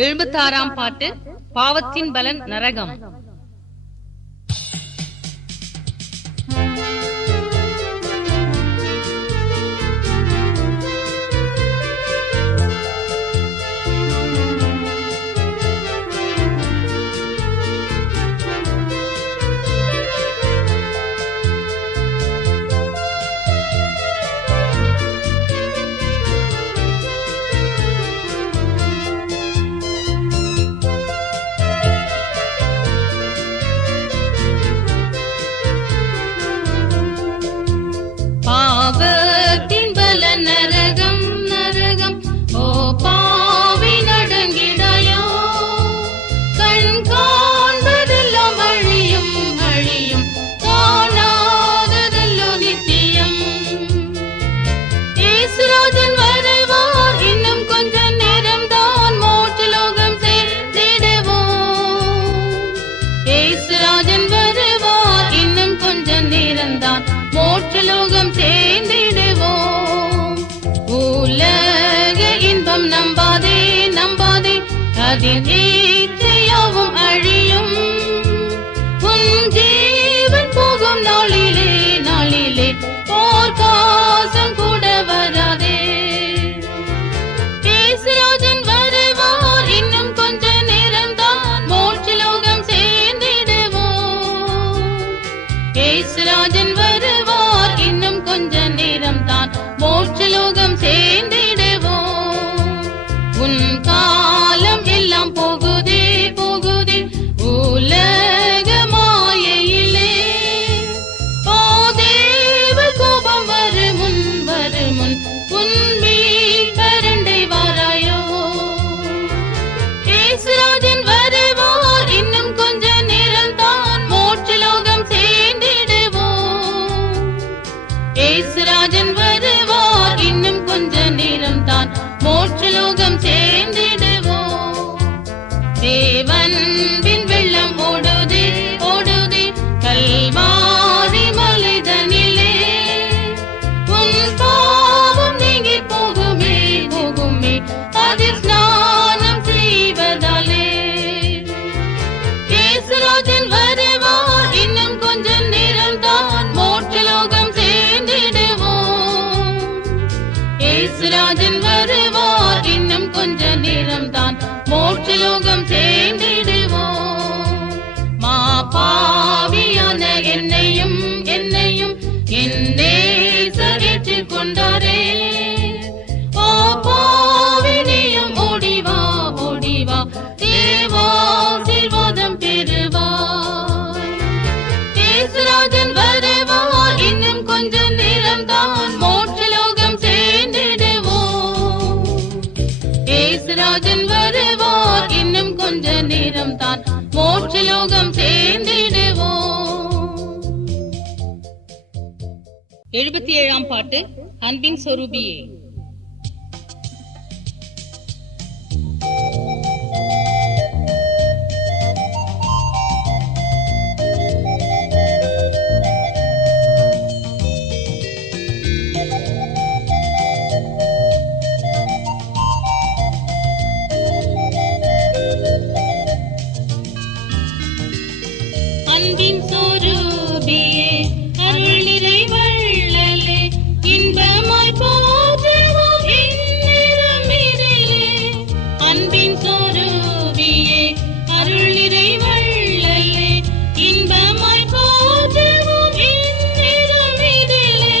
76ஆம் பாட்டு. பாவத்தின் பலன் நரகம். பாவத்தின் பலன் நரகம் நரகம். ஓ பாவி நடுங்கிடாயோ, கண் காண்பதெல்லாம் அழியும் அழியும், காணாததெல்லோ நித்தியம். இயேசுராஜன் வருவார், இன்னும் கொஞ்ச நேரம் தான் மோட்சலோகம் சேர்ந்திடுவோம். இயேசுராஜன் வருவார், இன்னும் கொஞ்ச நேரம் தான் மோட்சலோகம் சேர்ந்திடுவோம். உலக இன்பம் நம்பாதே நம்பாதே, அதில் இச்சையாவும் அழியும். உன் ஜீவன் போகும் நாளிலே நாளிலே போர் காசம் கூட வராதே. இயேசுராஜன் வருவார், இன்னும் கொஞ்ச நேரம் தான் மோட்சலோகம் சேர்ந்திடுவோம். இயேசுராஜன் வருவார், இன்னும் கொஞ்ச நேரம் தான் மோட்சலோகம் சேர்ந்திடுவோம். உன் காலம் எல்லாம் போகுதே போகுதே உலக மாயையிலே. ஓ தேவ கோபம் வருமுன் வருமுன், உன் மீட்பரண்டை வாராயோ. இயேசுராஜன் வருவார், இன்னும் கொஞ்ச நேரம் தான் மோட்சலோகம் சேர்ந்திடுவோம். இயேசுராஜன் வருவார், இன்னும் கொஞ்ச நேரம் தான் மோட்சலோகம் சேர்ந்திடுவோம். தேவன்பின் வெள்ளம் ஓடுதே ஓடுதே கல்வாரி மலைதனிலே. உன் பாவம் நீங்கி போகுமே போகுமே, அதில் ஸ்நானம் செய்வதாலே. இயேசுராஜன் வருவார், இன்னும் கொஞ்ச நேரம் தான் மோட்சலோகம் சேர்ந்திடுவோம். இயேசுராஜன் வருவார், இன்னும் கொஞ்ச நேரம் தான் மோட்சலோகம் சேர்ந்திடுவோம். மா பாவியான என்னையும் என்னையும் என் நேசர் ஏற்றுக்கொண்டாரே. ஓ பாவி நீயும் ஓடிவா ஓடிவா, தேவாசீர்வாதம் பெறுவாய். இயேசுராஜன் வருவார், இன்னும் கொஞ்ச நேரம் தான் மோட்சலோகம் சேர்ந்திடுவோம். இயேசுராஜன் வருவார், இன்னும் கொஞ்ச நேரம் தான் மோட்சலோகம் சேர்ந்திடுவோம். 77ஆம் பாட்டு. அன்பின் சொரூபியே. அன்பின் சொரூபியே, அருள் நிறை வள்ளலே, இன்பமாய் போற்றுவோம் இந்நேரம் இதிலே. அன்பின் சொரூபியே, அருள் நிறை வள்ளலே, இன்பமாய் போற்றுவோம் இந்நேரம் இதிலே.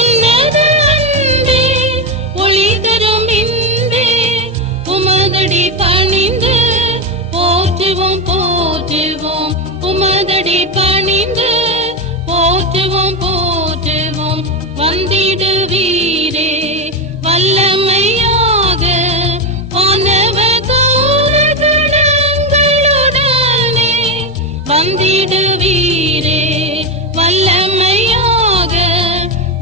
உன்னத அன்பே, ஒளி தரும் இன்பே, உமதடி பணிந்து போற்றுவோம் போற்றுவோம், உமதடி பணிந்து போற்றுவோம் போற்றுவோம். வந்திடுவீரே வல்லமையாக, வானவர் தூதர்களுடனே. வந்திடுவீரே வல்லமையாக,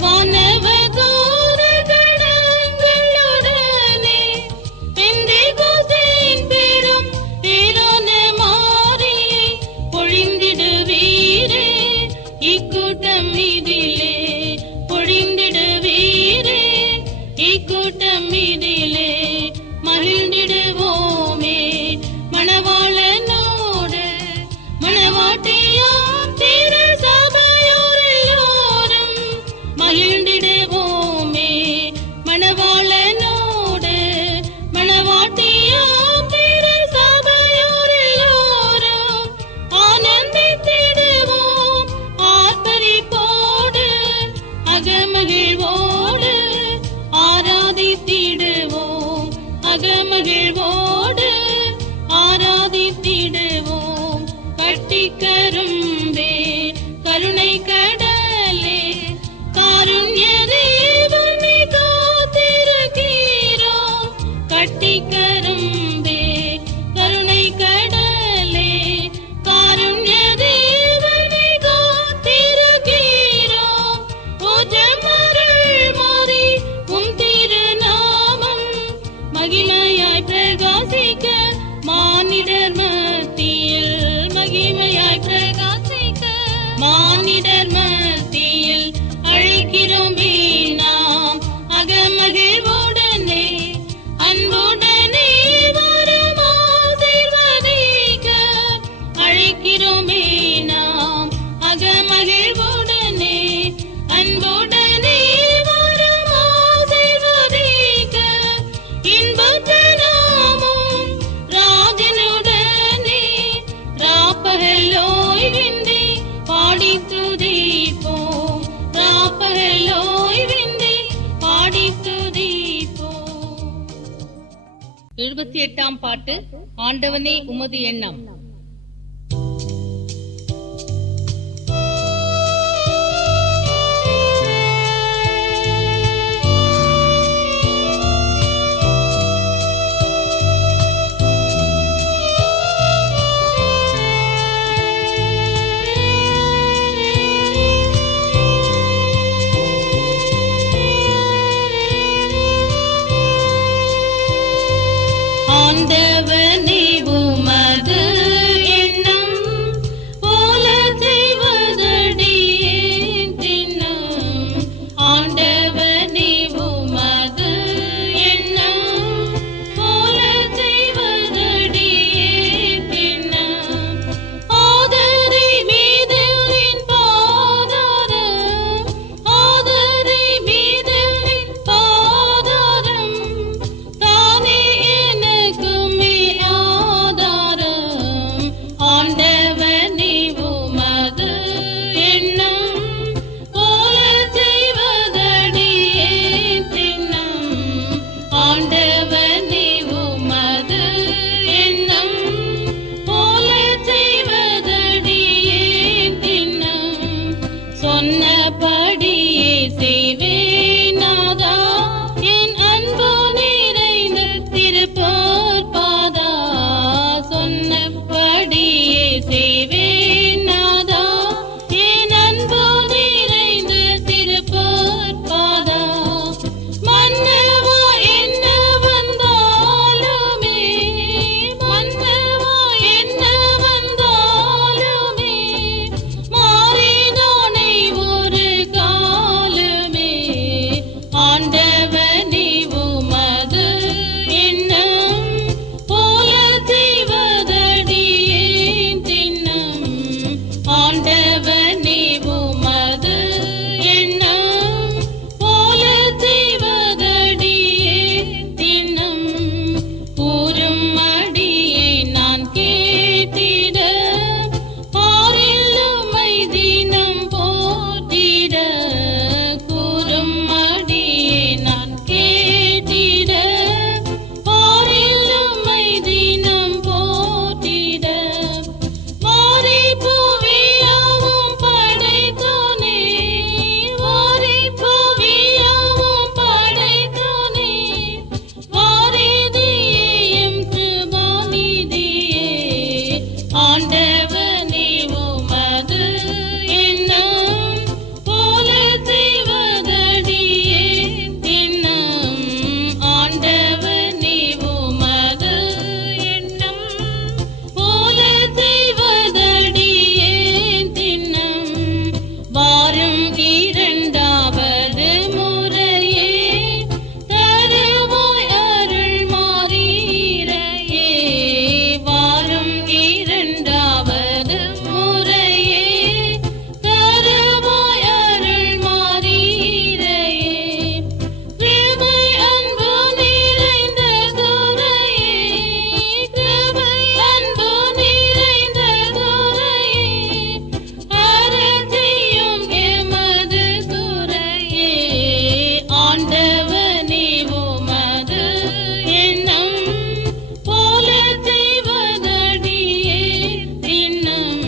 வானவர் தூதர்களுடனே. பெந்தெகோஸ்தின் பெரும் பேரான மாரியை பொழிந்திடுவீரே இக்கூட்டம் இதிலே. பொழிந்திடுவீரே இக்கூட்டம் இதிலே. மகிழ்ந்திடுவோமே மானிடர் மத்தியில் அழைக்கிறோமே நாம் அகமகிழ்வுடனே அன்புடனே வரும் ஆசீர்வதிக்க அழைக்கிறோமே நாம் அகமகிழ்வுடனே அன்புடனே வரும் ஆசீர்வதிக்க இன்பத்த நாமும் ராஜனுடனே ராப்பகலோய்வின்றி பாடி துதிப்போம் ராப்பகலோய்வின்றி பாடி துதிப்போம். 78ஆம் பாட்டு. ஆண்டவனே உமது எண்ணம். ஆண்டவனே உமது எண்ணம் போல செய்வதடியேன் தின்னம். ஆண்டவனே உமது எண்ணம் போல செய்வதடியேன் தின்னம். ஆதரை மீதலின் பாதாரம் ஆதரை மீதலின் பாதாரம் தானே எனக்குமே ஆதாரம். ஆண்டவனே உமது எண்ணம் போல செய்வதடியேன் தின்னம். ஆண்டவனே உமது எண்ணம் போல செய்வதடியேன் தின்னம். சொன்னபடியே செய்வேன் நாதா என் அன்பு நிறைந்த திருப்போர் பாதா. சொன்னபடியே செய்வேன் நாதா என் அன்பு நிறைந்த திருப்போர் பாதா. மன்னவா என்ன வந்தாலுமே மன்னவா என்ன வந்தாலுமே மாறினோனை ஒரு காலமே. ஆண்டவனே உமது எண்ணம் போல செய்வதடியேன் தின்னம். ஆண்டவனே உமது எண்ணம் போல செய்வதடியேன் தின்னம். கூறும் அடியே நான் கேட்டிட பாரில்லுமை தினம் போற்றிட. கூறும் அடியே நான் கேட்டிட பாரில்லுமை தினம் போற்றிட. மாறி புவியாவும் படைத்தோனே மாறி புவியாவும் படைத்தோனே வாரிதியேயும் கிருபாநிதியே. ஆண்டவனே உமது எண்ணம் போல செய்வதடியேன் தின்னம். ஆண்டவனே உமது எண்ணம் போல செய்வதடியேன் தின்னம். வாரும் இரண்டாவது முறையே தருவாய் அருள் மாறீரையே. வாரும் இரண்டாவது முறையே தருவாய் அருள் மாறீரையே. கிருபை அன்பு நிறைந்த துரையே கிருபை அன்பு நிறைந்த துரையே. அரசையும் எமது துரையே. ஆண்டவனே உமது எண்ணம் போல செய்வதடியேன் தின்னம்.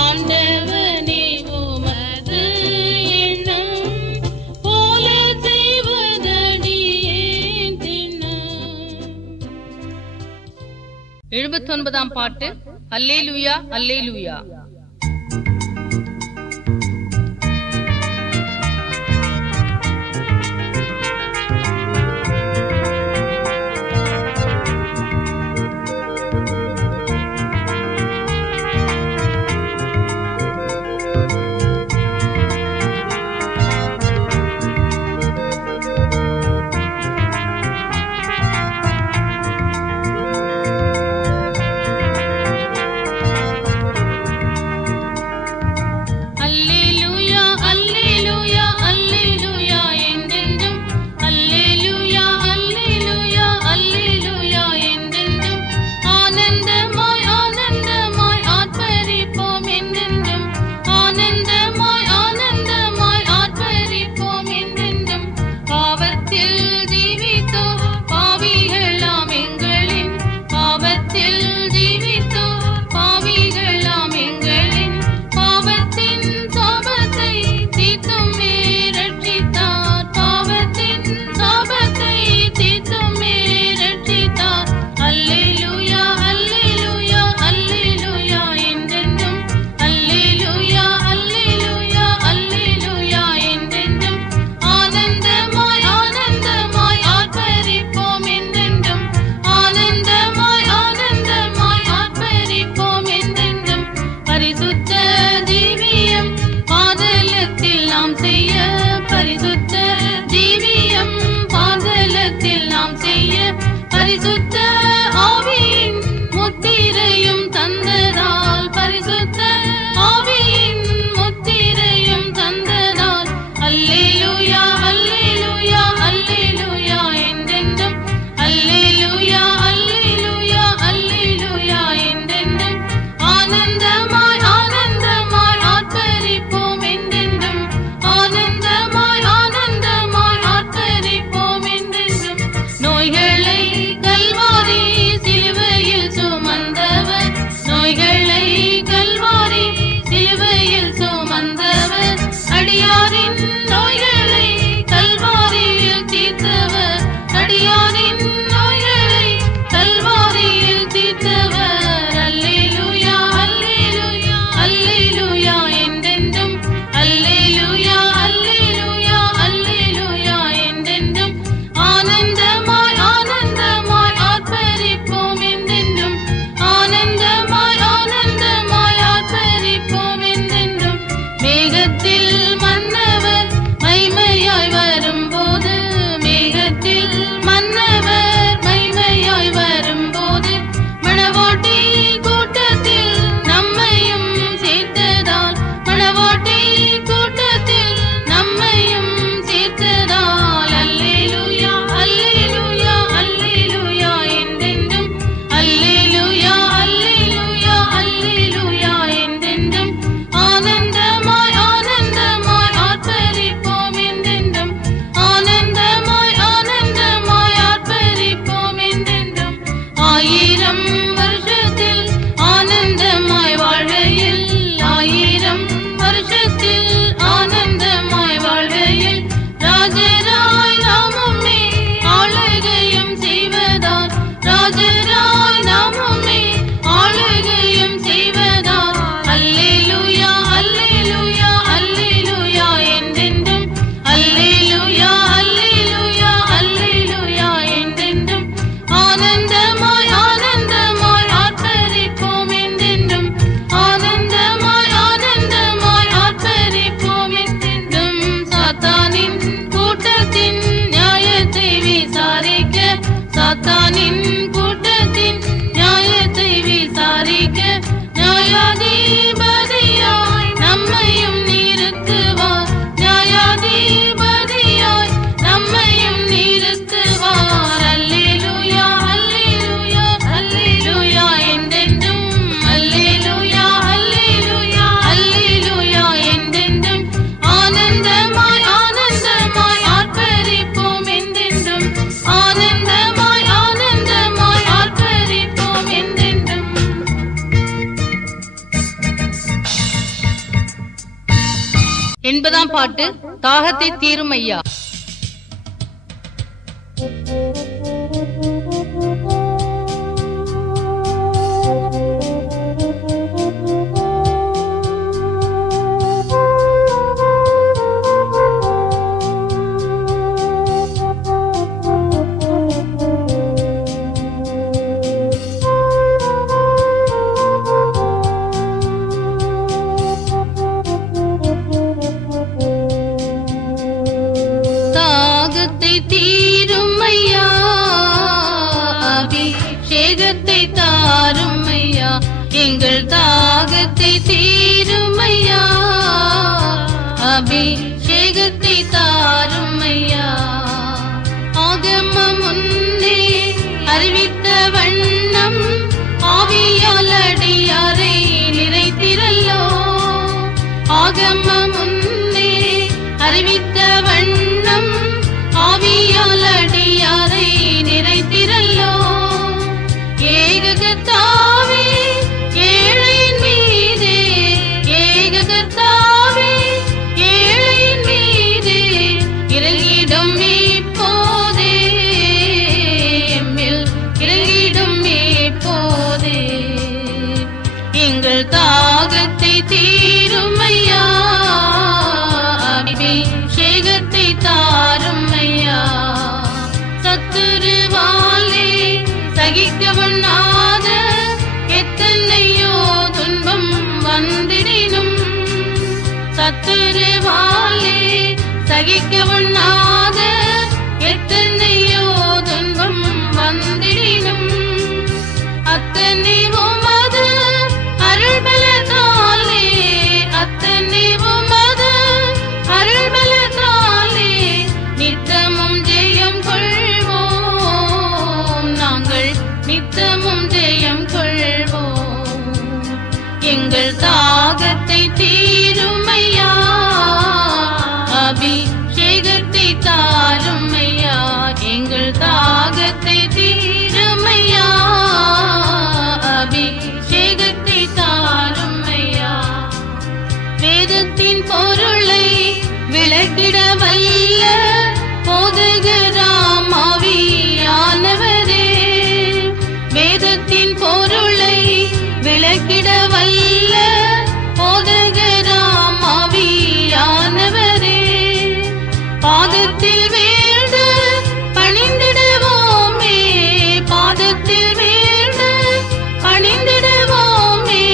ஆண்டவனே உமது எண்ணம் போல செய்வதடியேன் தின்னம். 79ஆம் பாட்டு. அல்லேலூயா அல்லேலூயா. செய்ய பரிசுத்த ஜீவியம் பாதலத்தில் நாம் செய்ய பரிசுத்த ஆவியின் முத்திரையும் தந்ததால் பரிசுத்த ஆவியின் முத்திரையும் தந்ததால் அல்லேலூயா அல்லேலூயா அல்லேலூயா என்றென்றும் அல்லேலூயா அல்லேலூயா அல்லேலூயா என்றென்றும் ஆனந்தமாய் ஆனந்தமாய் ஆர்ப்பரிப்போம் என்றென்றும் ஆனந்தமாய் ஆனந்தமாய் ஆர்ப்பரிப்போம் என்றென்றும் நோய்களை கல்வாரி சிலுவையில் சுமந்தவர் நோய்களை கல்வாரி சிலுவையில் சுமந்தவர் அடியாரின் நோய்களை கல்வாரியில் தீர்த்தவர் அடியாரின் நோய்களை கல்வாரியில் தீர்த்தவர் அல்லேலூயா அல்லேலூயா அல்லேலூயா என்றென்றும் அல்லேலூயா அல்லேலூயா அல்லேலூயா என்றென்றும் ஆனந்தமாய் ஆனந்தமாய் ஆர்ப்பரிப்போம் என்றென்றும் ஆனந்தமாய் ஆனந்தமாய் ஆர்ப்பரிப்போம் என்றென்றும் மேகத்தில் மன்னவர் மைமையாய் வரும்போது மேகத்தில் மன்னவர் மைமையாய் வரும்போது மணவாட்டி கூட்டத்தில் நம்மையும் சேர்த்ததால் மணவாட்டி கூட்டத்தில் நம்மையும் சேர்த்ததால் அல்லேலூயா அல்லேலூயா அல்லேலூயா என்றென்றும் அல்லேலூயா அல்லேலூயா அல்லேலூயா என்றென்றும் ஆனந்தமாய் ஆனந்தமாய் ஆர்ப்பரிப்போம் என்றென்றும் ஆனந்தமாய் ஆனந்தமாய் ஆர்ப்பரிப்போம் என்றென்றும் ஆயிரம் வருஷத்தில் ஆனந்தமாய் வாழ்கையில் ஆயிரம் வருஷத்தில் ஆனந்தமாய் வாழ்கையில் ராஜராய் நாமுமே ஆளுகையும் செய்வதால் ராஜராய் நாமுமே ஆளுகையும் செய்வதால் அல்லேலூயா அல்லேலூயா அல்லேலூயா என்றென்றும் அல்லேலூயா அல்லேலூயா அல்லேலூயா என்றென்றும் ஆனந்தமாய் ஆனந்தமாய் ஆர்ப்பரிப்போம் என்றென்றும் ஆனந்தமாய் ஆனந்தமாய் ஆர்ப்பரிப்போம் என்றென்றும் சாத்தானின் கூட்டத்தின் நியாயத்தை விசாரிக்க சாத்தானின் கூட்டத்தின் நியாயத்தை விசாரிக்க நியாயாதிபதியாய் நம்மையும் நிறுத்துவார் நியாயாதிபதியாய் நம்மையும் நிறுத்துவார் அல்லேலூயா அல்லேலூயா அல்லேலூயா என்றென்றும் அல்லேலூயா அல்லேலூயா அல்லேலூயா என்றென்றும் ஆனந்தமாய் ஆனந்தமாய் ஆர்ப்பரிப்போம் என்றென்றும் ஆனந்தமாய் ஆனந்தமாய் ஆர்ப்பரிப்போம் என்றென்றும் 80ஆம் பாட்டு தாகத்தை தீரும் ஐயா. தாகத்தை தீரும் ஐயா அபிஷேகத்தை தாரும் ஐயா எங்கள் தாகத்தை தீரும் ஐயா அபிஷேகத்தை தாரும் ஐயா ஆகமம் முன்னே அறிவித்த வண்ணம் ஆவியால் அடியாரை நிறைத்திரல்லோ ஆகமம் முன்னே அறிவித்த வண்ணம் ஆவியால் அடியாரை நிறைத்திரல்லோ ஏககர்த்தாவே ஏழையின் மீதே ஏககர்த்தாவே ஏழையின் மீதே இறங்கிடும் இப்போதே எம்மில் இறங்கிடும் இப்போதே எங்கள் தாகத்தை தீரும் ஐயா அபிஷேகத்தை தாரும் ஐயா சத்துருவாலே சகிக்கவண்ணாத எத்தனையோ துன்பம் வந்திடினும் சத்துருவாலே துன்பத்தாலே சகிக்க உண்ணாத எத்தனையோ துன்பம் வந்திடினும் அத்தனை உமது அருள்பலத்தாலே அத்தனை உமது அருள்பலத்தாலே நித்தமும் ஜெயம் கொள்வோம் நாங்கள் நித்தமும் ஜெயம் கொள்வோம் எங்கள் தாகத்தை தீருமையா அபிஷேகத்தை தாருமையா எங்கள் தாகத்தை தீருமையா அபிஷேகத்தை தாருமையா வேதத்தின் பொருளை விளக்கிட வல்ல போதகராம் ஆவியானவரே வேதத்தின் பொருளை விளக்கிட வல்ல போதகராம் ஆவியானவரே பாதத்தில் வீழ்ந்து பணிந்திடுவோமே பாதத்தில் வீழ்ந்து பணிந்திடுவோமே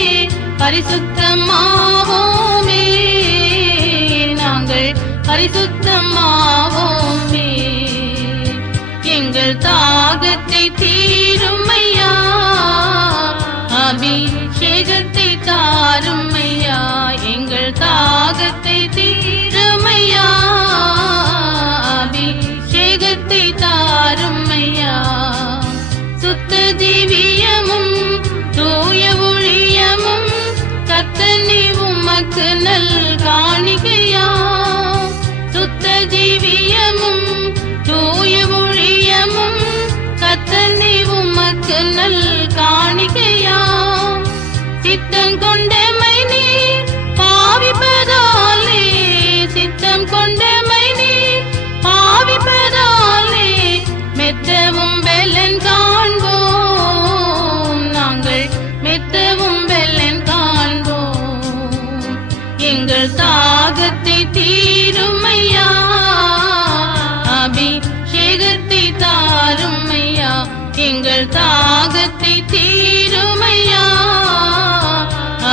பரிசுத்தமாவோமே நாங்கள் பரிசுத்தமாவோமே எங்கள் தாகத்தை தீருமையா அபிஷேகத்தை தாருமையா எங்கள் தாகத்தை தீருமையா அபிஷேகத்தை தாருமையா சுத்த திவ்யமும் தூய ஒழியமும் கர்த்தனே உமக்கு நல் காணிக்கையா சுத்த திவ்யமும் தூய ஒழியமும் கர்த்தனே உமக்கு நல் காணிக்கையா சித்தம் கொண்டமை நீர் பாவிப்பதாலே சித்தம் கொண்டமை நீர் பாவிப்பதாலே மெத்தவும் பெலன் காண்போம் நாங்கள் மெத்தவும் பெலன் காண்போம் எங்கள் தாகத்தை தீருமையா அபிஷேகத்தை தாருமையா எங்கள் தாகத்தை தீருமையா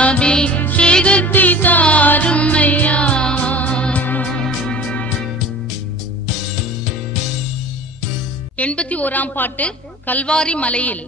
அபிஷேகத்தை தாருமையா 81ஆம் பாட்டு கல்வாரி மலையில்.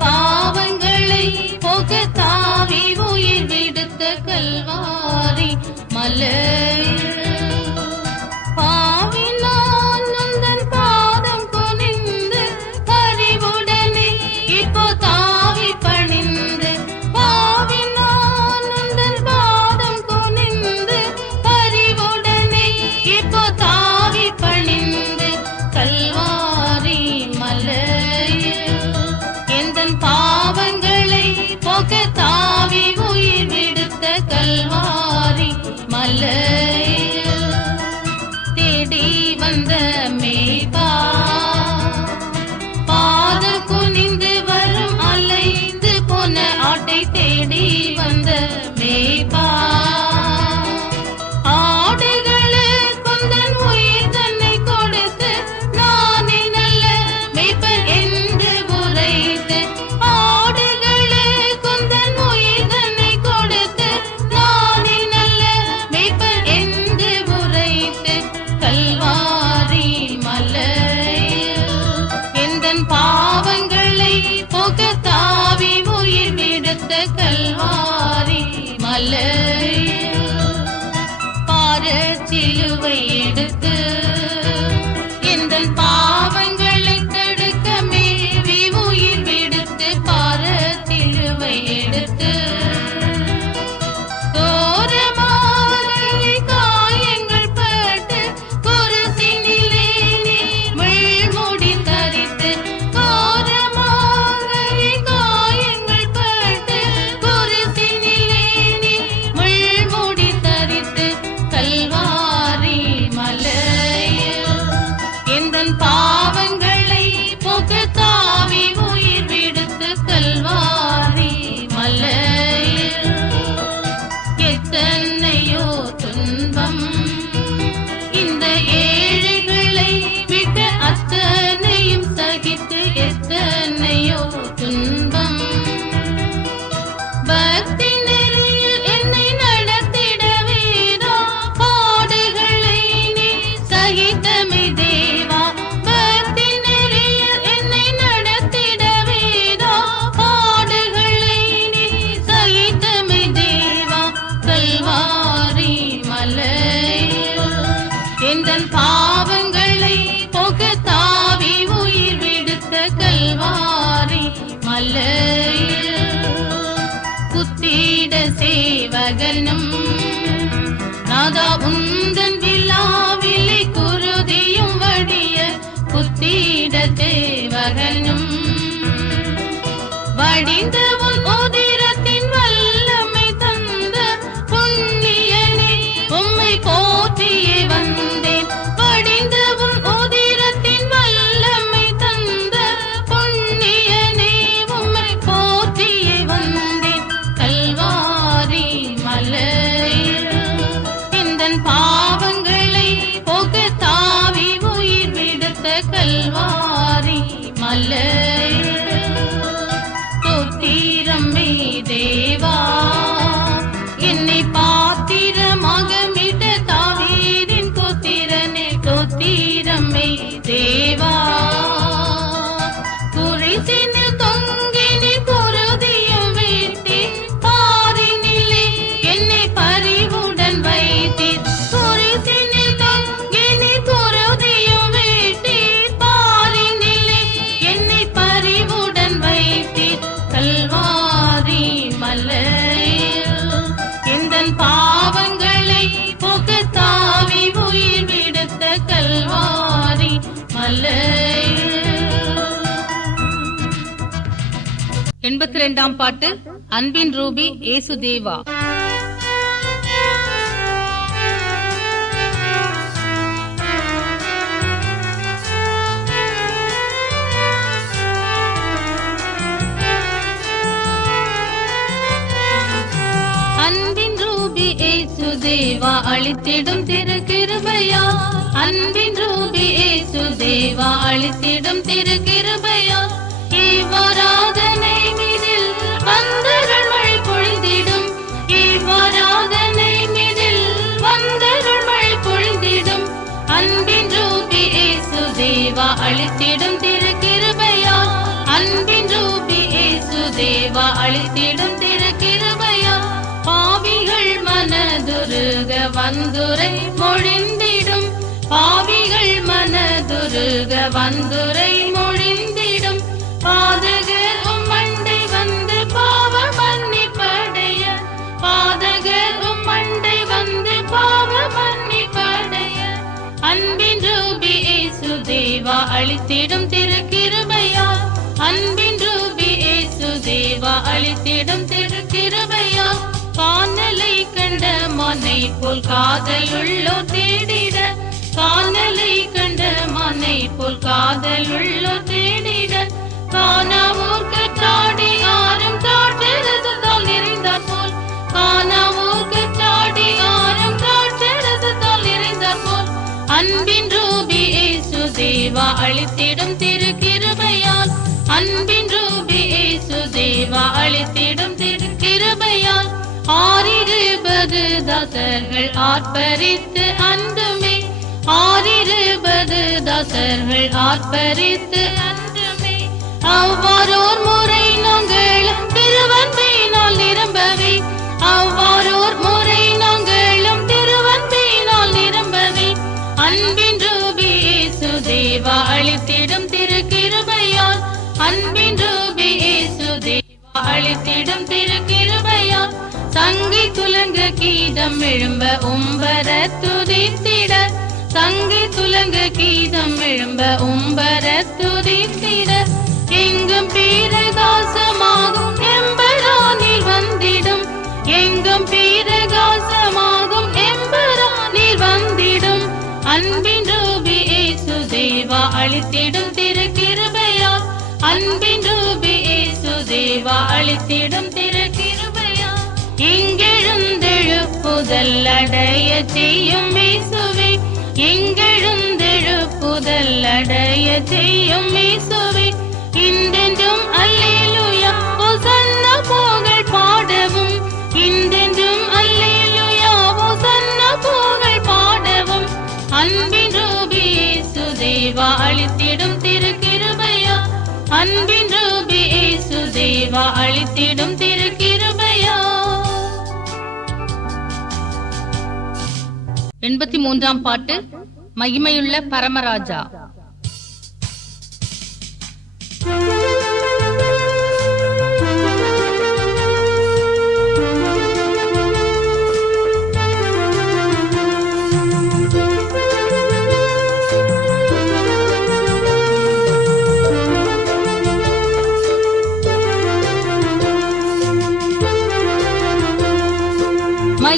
பாவங்களை போக்க தாவி உயிர் விடுத்த கல்வாரி மலையில் பாவினான் உந்தன் பாதம் குனிந்து பரிவுடனே இப்போ தாவி பணிந்து பாவினான் உந்தன் பாதம் குனிந்து பரிவுடனே இப்போ தாவி பணிந்து கல்வாரி மலையில் எந்தன் பாவங்களை போக்க தாவி உயிர் விடுத்த கல்வாரி மலை சேவகனும் நாதா உந்தன் விழாவிலை குருதியும் வடிய புத்திட சேவகனும் வடிந்த உன் உதிரத்தின் வல்லமை தந்த புண்ணியனே உம்மை போற்றியே வந்தேன். வடிந்த உன் உதிரத்தின் வல்லமை தந்த புண்ணியனே உம்மை போற்றியே வந்தேன். கல்வாரி மலையில் எந்தன் பாவங்களை போக்க தாவி உயிர் விடுத்த கல்வாரி மலையில் தோத்திரமே தேவா என்னை பாத்திரமாக மீட்ட தாவீதின் புத்திரனே தோத்திரமே தேவா. குரிசினில் தொங்கினி குருதியும் வீழ்த்தி பாரினிலே என்னை பரிவுடன் வைத்தீர். குரிசினில் தொங்கினி குருதியும் வீழ்த்தி பாரினிலே என்னை பரிவுடன் வைத்தீர். கல்வாரி மலையில் எந்தன் பாவங்களை போக்க தாவி உயிர் விடுத்த கல்வாரி மலையில். 82ஆம் பாட்டு அன்பின் ரூபி ஏசுதேவா. அன்பின் ரூபி ஏசுதேவா அளித்திடும் திரு கிருபையா. அன்பின் ரூபி ஏசுதேவா அளித்திடும் திரு கிருபையா. இவ்வாராதனை மீதில் வந்தருள் மழை பொழிந்திடும். இவ்வாராதனை மீதில் வந்தருள் மழை பொழிந்திடும். அன்பின் ரூபி ஏசுதேவா அளித்திடும் திரு கிருபையா. அன்பின் ரூபி ஏசுதேவா அளித்திடும் திரு கிருபையா. பாவிகள் மனதுருக வந்துரை மொழிந்திடும். பாவிகள் மனதுருக வந்துரை மொழிந்திடும். பாதகர் உம்மண்டை வந்து பாவ மன்னிப்படைய. பாதகர் உம்மண்டை வந்து பாவ மன்னிப்படைய. அன்பின் ரூபி ஏசுதேவா அளித்திடும் திரு கிருபையா. அன்பின் ரூபி ஏசுதேவா அளித்திடும் திரு கிருபையா. காணலை கண்ட மனை போல் காதலுள்ளோ தேடிட. காணலை கண்ட மனை போல் காதலுள்ளோ தேடிட. காணாமூர் கற்றாடி ஆறும் திராட்சரசத்தால் நிறைந்தார் போல். காணாமூர் கற்றாடி ஆறும் திராட்சரசத்தால் நிறைந்தார் போல். அன்பின் ரூபி ஏசுதேவா அளித்திடும் திரு கிருபையால். அன்பின் ரூபி ஏசுதேவா அளித்திடும் திரு கிருபையால். 620 தாசர்கள் ஆர்ப்பரித்து அன்றுமே. 620 தாசர்கள் ஆர்ப்பரித்து அன்றுமே. அவ்வாறோர் முறை நாங்களும் திருவன்பினால் நிரம்பவே. அவ்வாறோர் முறை நாங்களும் திருவன்பினால் நிரம்பவே. அன்பின் ரூபி ஏசுதேவா அளித்திடும் திரு கிருபையால். அன்பின் ரூபி ஏசுதேவா அளித்திடும் திரு கிருபையால். சங்கி துலங்க கீதம் எழும்ப உம்பர துதித்திட. சங்கி துலங்க கீதம் எழும்ப உம்பர துதித்திட. எங்கும் பீரகாசமாகும் எம்பரானில் வந்திடும். எங்கும் பீரகாசமாகும் எம்பரானில் வந்திடும். அன்பின் ரூபி ஏசுதேவா அளித்திடும் திரு கிருபையால். அன்பின் ரூபி ஏசுதேவா அளித்திடும் திரு கிருபையா. இங்கெழுந்தெழுப்புதல் அடைய செய்யும் இயேசுவே. இங்கெழுந்தெழுப்புதல் அடைய செய்யும் இயேசுவே. இன்றென்றும் அல்லேலூயா ஹோசன்னா புகழ் பாடவும். இன்றென்றும் அல்லேலூயா ஹோசன்னா புகழ் பாடவும். அன்பின் ரூபி ஏசுதேவா அளித்திடும் திரு கிருபையா. அன்பின் ரூபி ஏசுதேவா அளித்திடும் திரு கிருபையா. 83ஆம் பாட்டு மகிமையுள்ள பரமராஜா.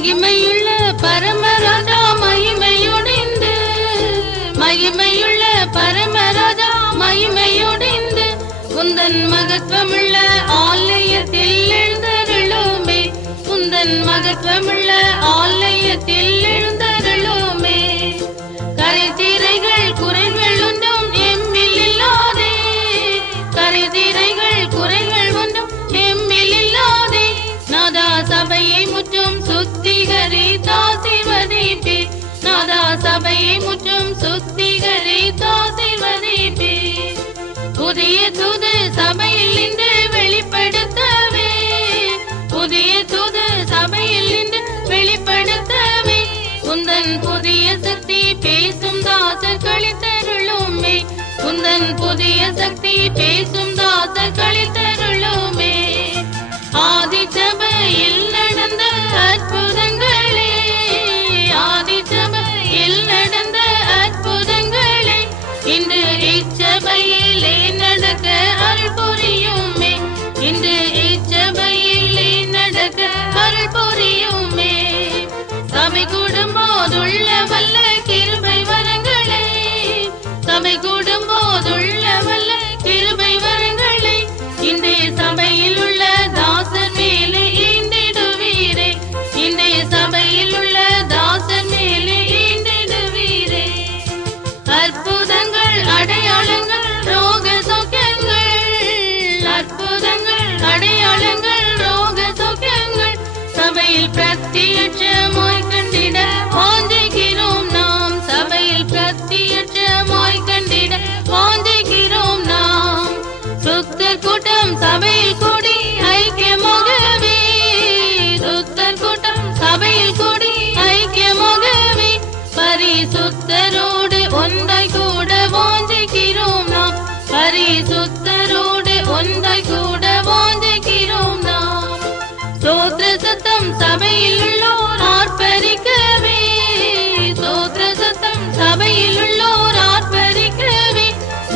மகிமையுள்ள பரமராஜா மகிமையுடைந்து, மகிமையுள்ள பரமராஜா மகிமையுடைந்து, உந்தன் மகத்துவமுள்ள ஆலயத்தில் எழுந்தருளுமே, உந்தன் மகத்துவமுள்ள ஆலயத்தில் எழுந்தருளுமே. கரைதிரைகள் குறைகள் ஒன்றும் எம்மில் இல்லாதே, கரைதிரைகள் குறைகள் ஒன்றும் எம்மில் இல்லாதே. நாதா சபையை முற்றும் சுத்திகரித்தாசிர்வதிப்பே, நாதா சபையை முற்றும் சுத்திகரித்தாசிர்வதிப்பே. புதிய தூது சபையில் நின்று வெளிப்படுத்தவே, புதிய தூது சபையில் நின்று வெளிப்படுத்தவே. உந்தன் புதிய சக்தி பேசும் தாசர்களில் தருளுமே, உந்தன் புதிய சக்தி பேசும் தாசர்களில் தருளுமே. ஆதி சபையில் நடந்த அற்புதங்களே, ஆதி சபையில் நடந்த அற்புதங்களே, இன்று இச்சபையிலே நடக்க அருள் புரியுமே, இன்று இச்சபையிலே நடக்க அருள் புரியுமே. சபை கூடும்போதுள்ள வல்ல கிருபை வரங்களே, சபை கூடும்போதுள்ள வல்ல கிருபை வரங்களே, இன்றைய சபையில் உள்ள தாசர் மேலே ஈந்திடுவீரே, இன்றைய சபையில் உள்ள தாசர் மேலே ஈந்திடுவீரே. அற்புதங்கள் அடையாளங்கள் ரோக சௌக்கியங்கள், அற்புதங்கள் அடையாளங்கள் ரோக சௌக்கியங்கள் சபையில் பிரத்யட்சமாய் கண்டிட வாஞ்சிக்கிறோம் நாம், சபையில் பிரத்யட்சமாய் கண்டிட வாஞ்சிக்கிறோம் நாம். சுத்தர் கூட்டம் சபையில் கூடி ஐக்கியமாகவே, சுத்தர் கூட்டம் சபையில் கூடி ஐக்கியமாகவே, பரிசுத்தரோடு ஒன்றாய் கூட வாஞ்சிக்கிறோம் நாம், பரிசுத்தரோடு ஒன்றாய் கூட வாஞ்சிக்கிறோம் நாம். ஸ்தோத்திர சத்தம் சபையில் உள்ளோர் ஆர்ப்பரிக்கவே, ஸ்தோத்திர சத்தம் சபையில் உள்ளோர் ஆர்ப்பரிக்கவே.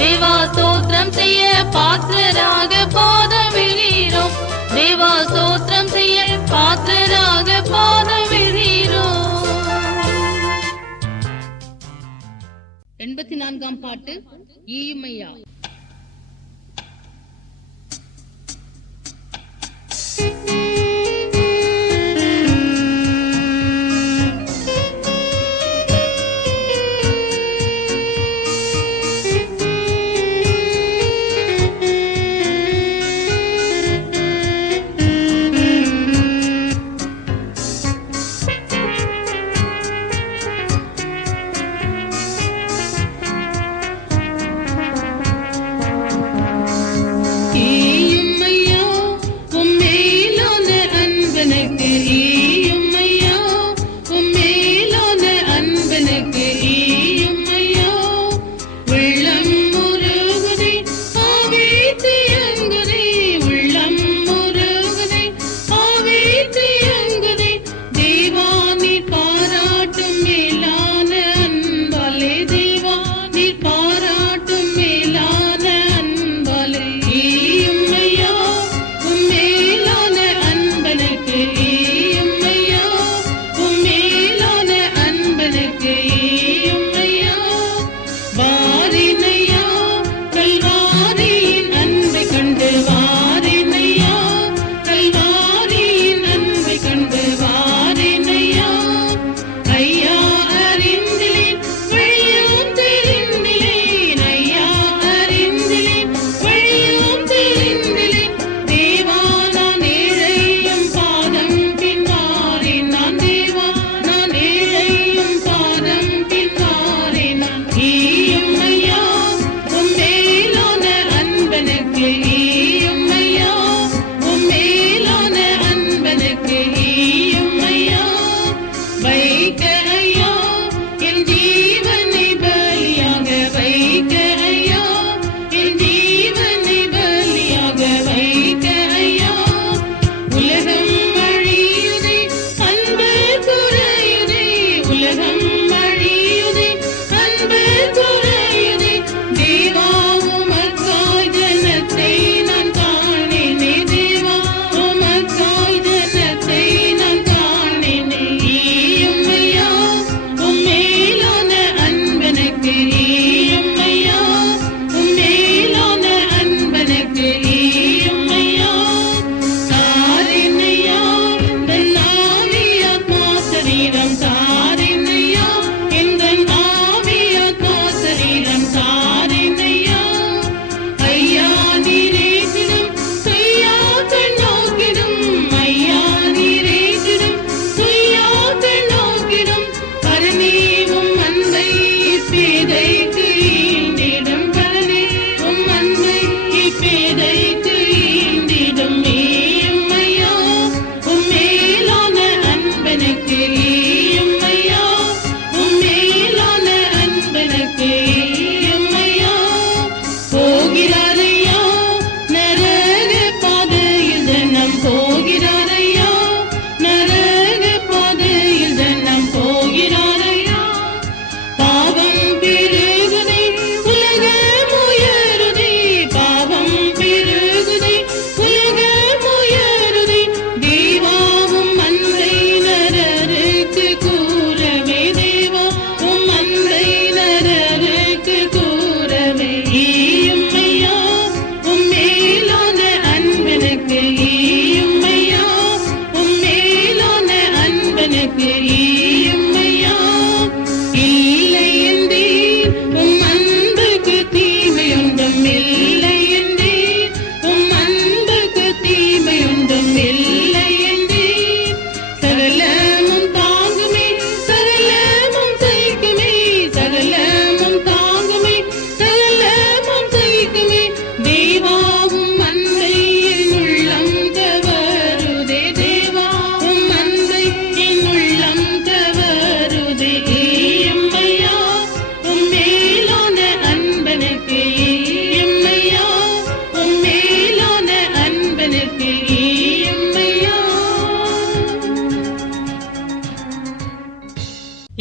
தேவா ஸ்தோத்திரம் செய்ய பாத்திரராக பாதமிடுகிறோம், தேவா ஸ்தோத்திரம் செய்ய பாத்திரராக பாதமிடுகிறோம். 84ஆம் பாட்டு ஈயுமையா.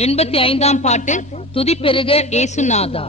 85ஆம் பாட்டு துதிப்பெருக ஏசுநாதா.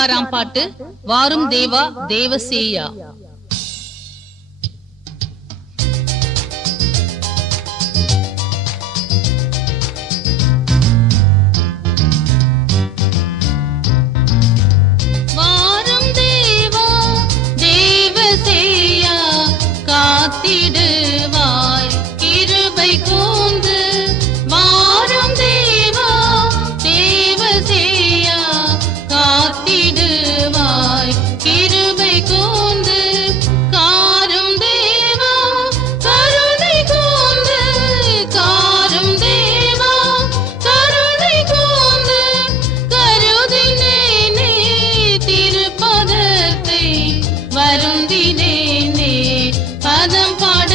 ஆறாம் பாட்டு வாரும் தேவா தேவசேயா. வாரும் தேவா தேவசேயா காத்திடுவாய் கிருபை கூர்ந்து. வாரும் தேவா தேவசேயா காத்திடுவாய் கிருபை கூர்ந்து. காரும் தேவா கருணை கூர்ந்து. காரும் தேவா கருணை கூர்ந்து. கருதினேனே திருப்பதத்தை வருந்தினேனே பதம் பாட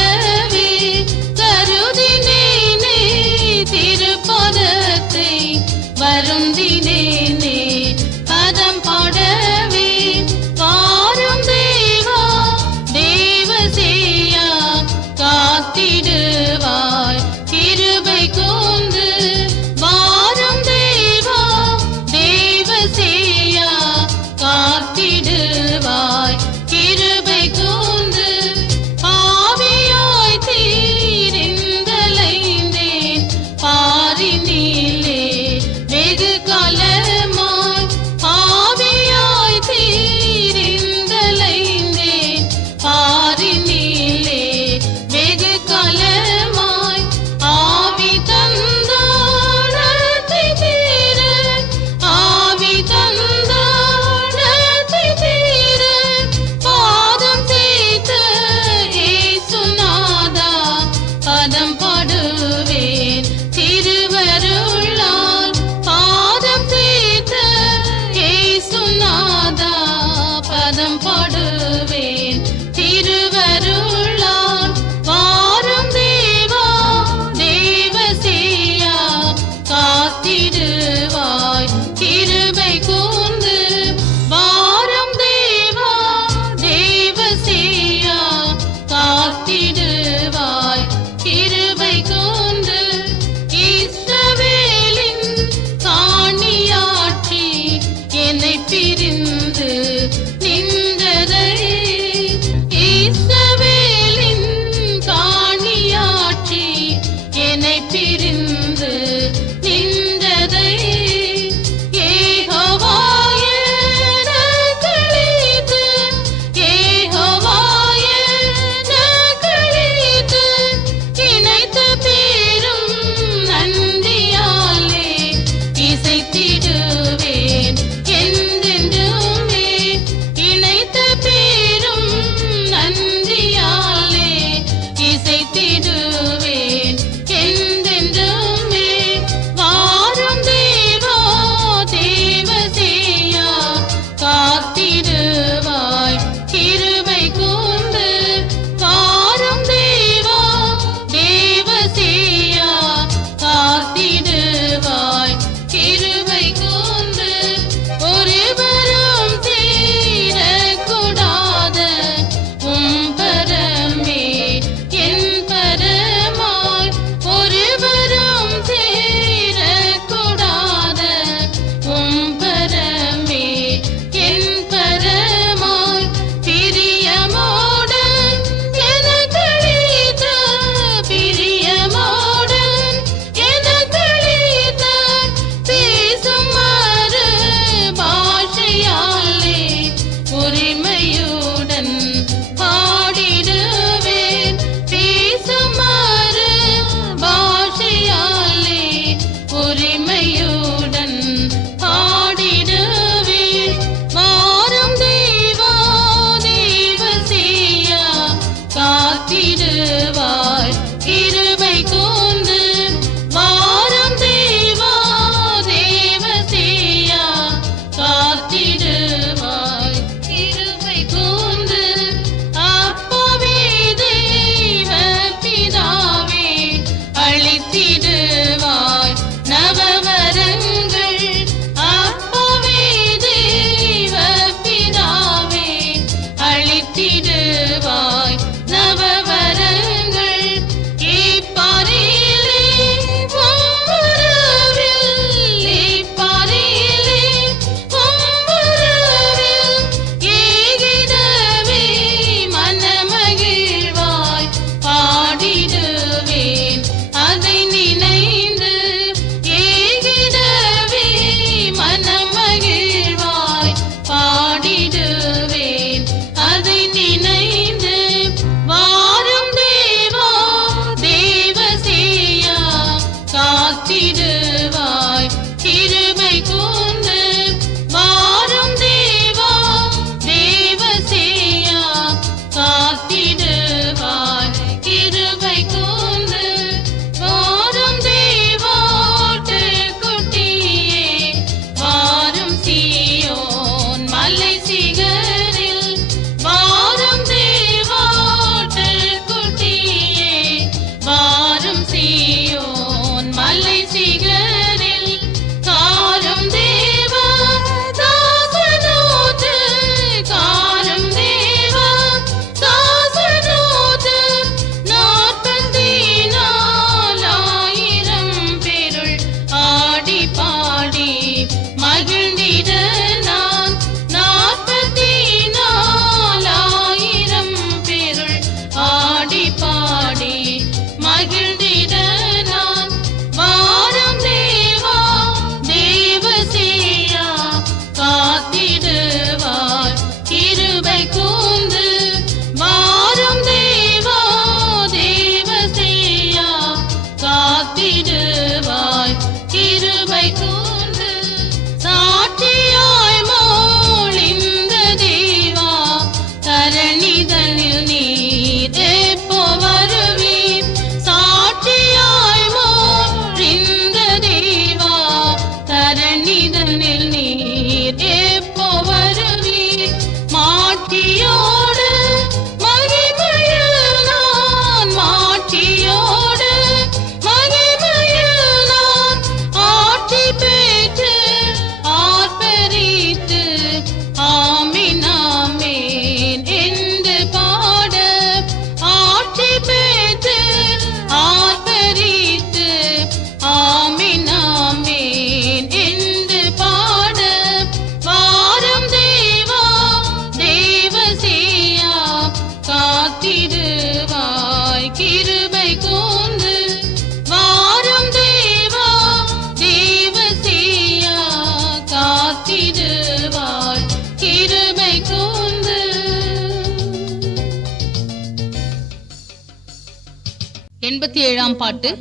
87ஆம் பாட்டு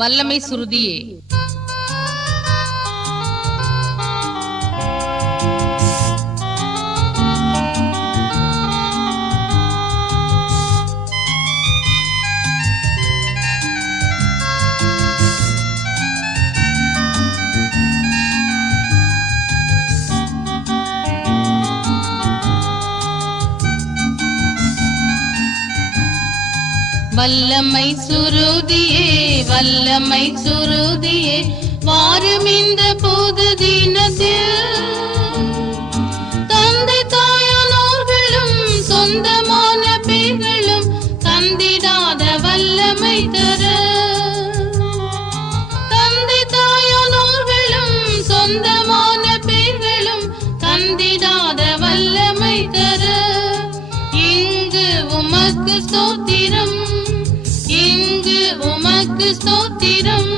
வல்லமை சுருதியே. வல்லமை சுருதியே வல்லமை சுருதியே வாரும் இந்த பொது தினத்தில் தந்தை தாயானோர்களும் சொந்தமான பேர்களும் தந்திடாத வல்லமை தர தந்தை தாயானோர்களும் சொந்தமான பேர்களும் தந்திடாத வல்லமை தர இங்கு உமக்கு ஸ்தோத்திரம் இங்கு உமக்கு ஸ்தோத்திரம்.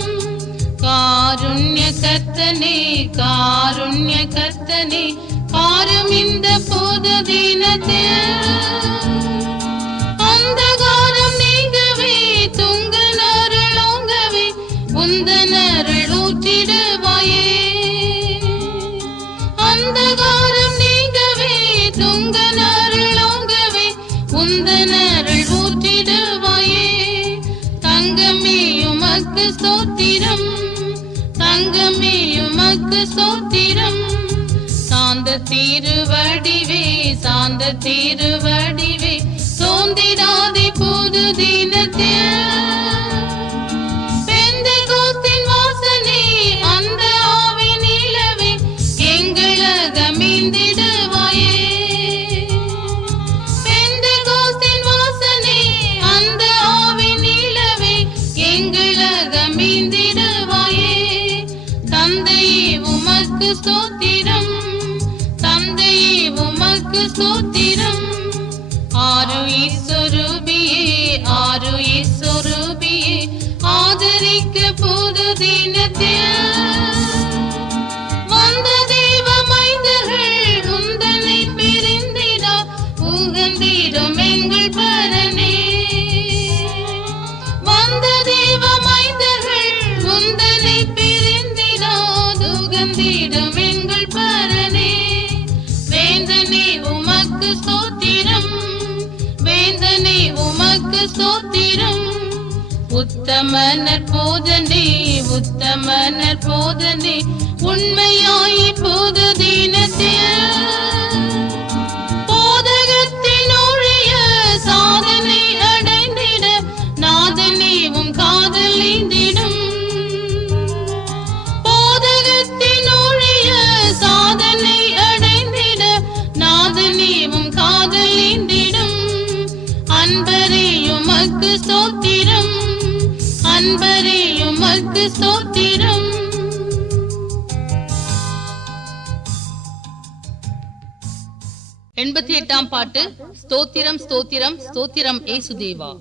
காருண்ய கர்த்தனே காருண்ய கர்த்தனே பாரும் இந்த பொது தினத்தில் அந்தகாரம் நீங்கவே துங்க நருளோங்கவே உந்தனருள் ஊற்றிடுவாயே அந்தகாரம் நீங்கவே துங்க நருளோங்கவே உந்தனருள் ஊற்றிடுவாயே. தங்கமே உமக்கு ஸ்தோத்திரம் தங்கமே உமக்கு ஸ்தோத்திரம். சாந்த திருவடிவே சாந்த திருவடிவே சோர்ந்திடாதே பொது தினத்தில் பெந்தெகோஸ்தின் வாசனை அந்த ஆவி நிலவே எங்களக மீந்திடுவாயே பெந்தெகோஸ்தின் வாசனை அந்த ஆவி நிலவே எங்களக மீந்திடுவாயே. தந்தையே உமக்கு ஸ்தோத்திரம் தந்தையே உமக்கு ஸ்தோத்திரம். ஆருயிர் சொரூபியே ஆருயிர் சொரூபியே ஆதரிக்க பொது தினத்தில் வந்த தேவ மைந்தர்கள் உந்தனை பிரிந்திடா உகந்திடும் எங்கள் பரனே வந்த தேவ மைந்தர்கள் உந்தனை பிரிந்திடா உகந்திடும் எங்கள் பரனே. வேந்தனே உமக்கு ஸ்தோத்திரம் வேந்தனே உமக்கு ஸ்தோத்திரம். உத்தமனர் போதனே உத்தமனர் போதனே உண்மையாய் பொது தினத்தில் போதகத்தின் ஒழிய சாதனை அடைந்திட நாதனே உம் காதலிந்திடும் போதகத்தின் ஒழிய சாதனை அடைந்திட நாதனே உம் காதலிந்திடும். அன்பரே உமக்கு ஸ்தோத்திரம் அன்பரே உமக்கு ஸ்தோத்திரம். 88ஆம் பாட்டு ஸ்தோத்திரம் ஸ்தோத்திரம் ஸ்தோத்திரம் ஏசுதேவா.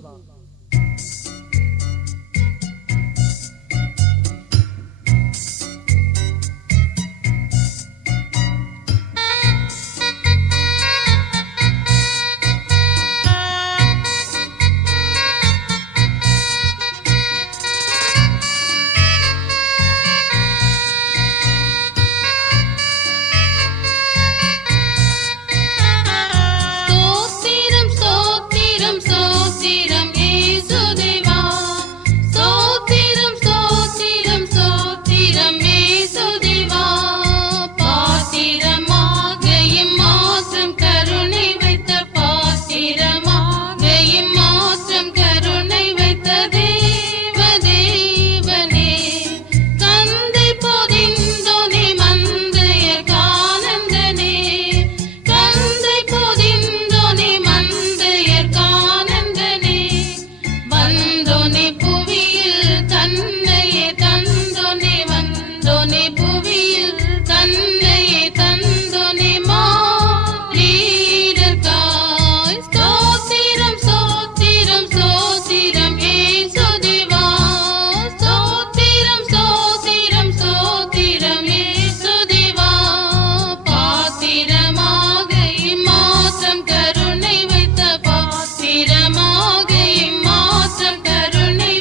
கருணை வைத்த பாத்திரமாக இம்மாற்றம் கருணை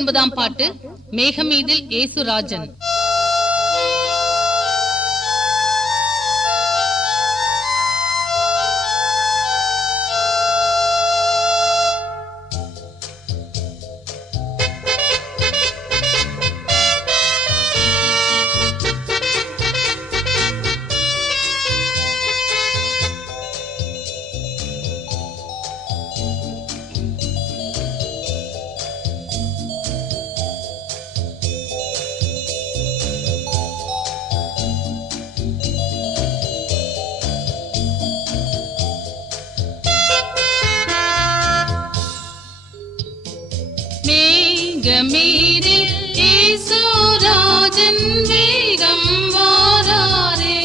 39ஆம் பாட்டு மேகமீதில் ஏசுராஜன். மேகமீதில் ஏசுராஜன் வேகம் வாராரே.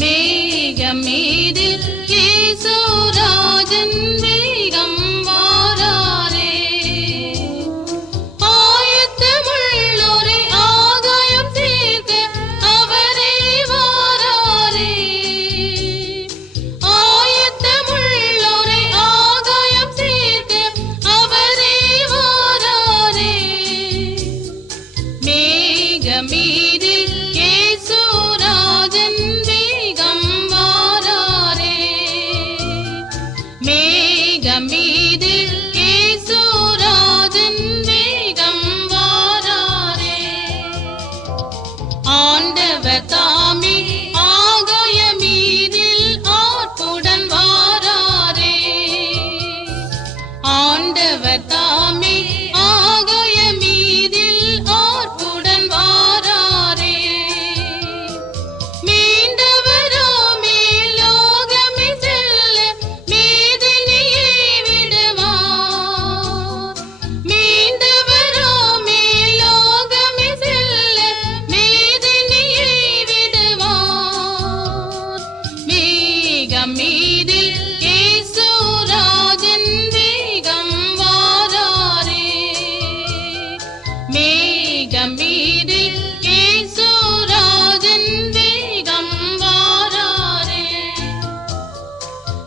மேகமீதில் ஏசுராஜன் வேகம் வாராரே. ஆயத்தமுள்ளோரை ஆகாயம் தீர்க்க அவரே வாராரே. ஆயத்தமுள்ளோரை ஆகாயம் தீர்க்க அவரே வாராரே. மேகமீதில் ஏசுராஜன் வேகம் வாராரே. மேகமீதில் ஏசுராஜன் வேகம் வாராரே. ஆண்டவர் தாமே ஆகாயமீதில் ஆர்ப்புடன் வாராரே. ஆண்டவர் தாமே ஆகாயமீதில் ஆர்ப்புடன் வாராரே. மீண்டவராமே லோகமே செல்ல மேதினியை விடுவார். மீண்டவராமே லோகமே செல்ல மேதினியை விடுவார். மேகமீதில் ஏசுராஜன் வேகம் வாராரே. மேகமீதில் ஏசுராஜன் வேகம் வாராரே.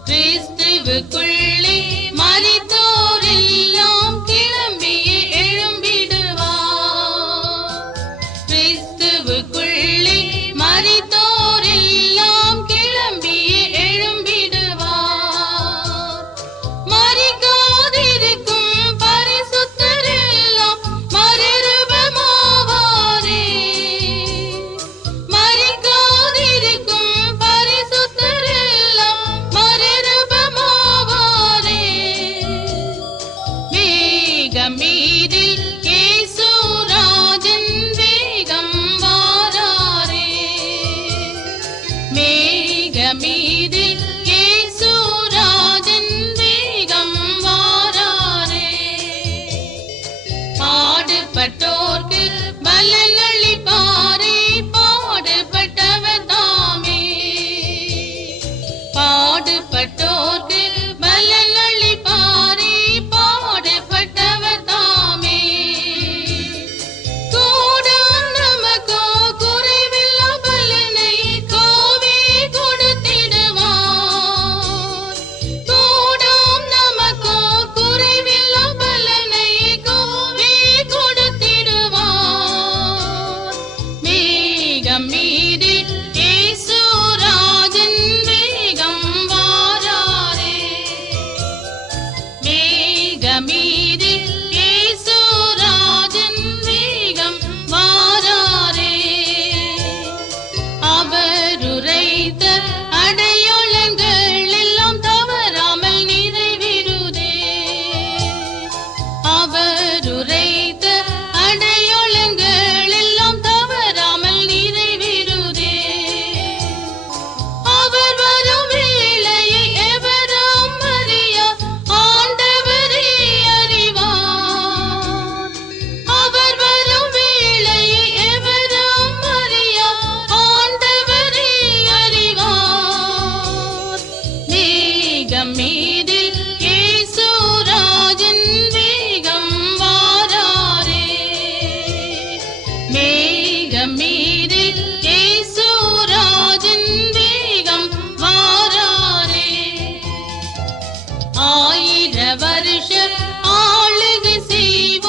கிறிஸ்துவுக்குள்ளே மரித்தோரெல்லாம் கிளம்பியே எழும்பிடுவார். கிறிஸ்துவுக்குள்ளே மரித்தோரெல்லாம் கிளம்பியே எழும்பிடுவார். மரிக்காதிருக்கும் பரிசுத்தரெல்லாம் மறுரூபமாவாரே. மரிக்காதிருக்கும் பரிசுத்தரெல்லாம் மறுரூபமாவாரே. மேகமீதில் ஏசுராஜன் வேகம் வாராரே. மேகமீதில் ஏசுராஜன் வேகம் வாராரே. பாடுபட்டோர்க்கு பலனளிப்பாரே. பாடுபட்டவர் தாமே. பாடுபட்டோர்க்கு பலனளிப்பாரே. பாடுபட்டவர் தாமே. கூடாம் நமக்கோ குறைவில்லா பலனை கோவே கொடுத்திடுவார். கூடாம் நமக்கோ குறைவில்லா பலனை கோவே கொடுத்திடுவார். மேகமீதில் ஏசுராஜன் வேகம் வாராரே. மேகமீதில் ஏசுராஜன் வேகம் வாராரே. அவர் உரைத்த அடையாளங்கள் எல்லாம் தவறாமல் நிறைவேறுதே. அவர் உரைத்த அடையாளங்கள் எல்லாம் தவறாமல் நிறைவேறுதே. அவர் வரும் வேளையை எவரும் அறியார். ஆண்டவரே அறிவார். அவர் வரும் வேளையை எவரும் அறியார். ஆண்டவரே அறிவார். மேகமீதில் ஏசுராஜன் வேகம் வாராரே. மேகமீதில் ஏசுராஜன் வேகம் வாராரே. 1000 வருஷ ஆளுகை செய்வார்.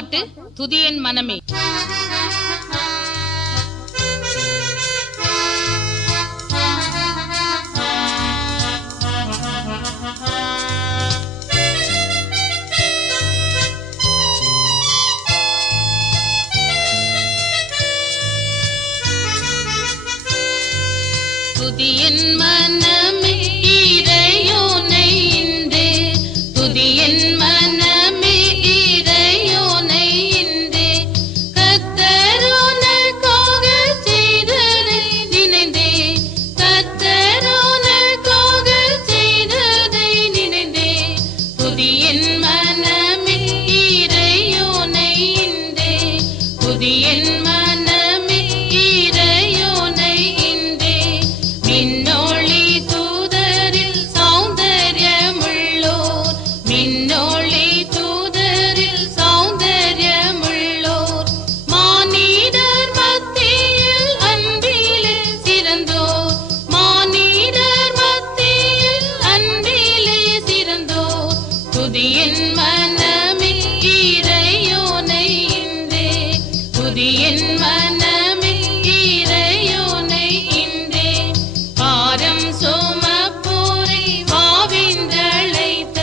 பாட்டு துதியன் மனமே. துதியன் மனமே இறையோனை இன்றே, துதியன் மனமே இறையோனை இன்றே, கர்த்தர் உனக்காக செய்ததை நினைந்தே, கர்த்தர் உனக்காக செய்ததை நினைந்தே, துதியன் மனமே இறையோனை இன்றே, துதியன் மனமே இறையோனை இன்றே. மின்னொளி தூதரில் சௌந்தர்யமுள்ளோர், மின்னொளி தூதரில் சௌந்தர்யமுள்ளோர், மானிடர் மத்தியில் அன்பிலே சிறந்தோர், மானிடர் மத்தியில் அன்பிலே சிறந்தோர், துதியன் மனமே இறையோனை இன்றே, துதியன் மனமே இறையோனை இன்றே. பாரம் சுமப்போரை வாவென்றழைத்த,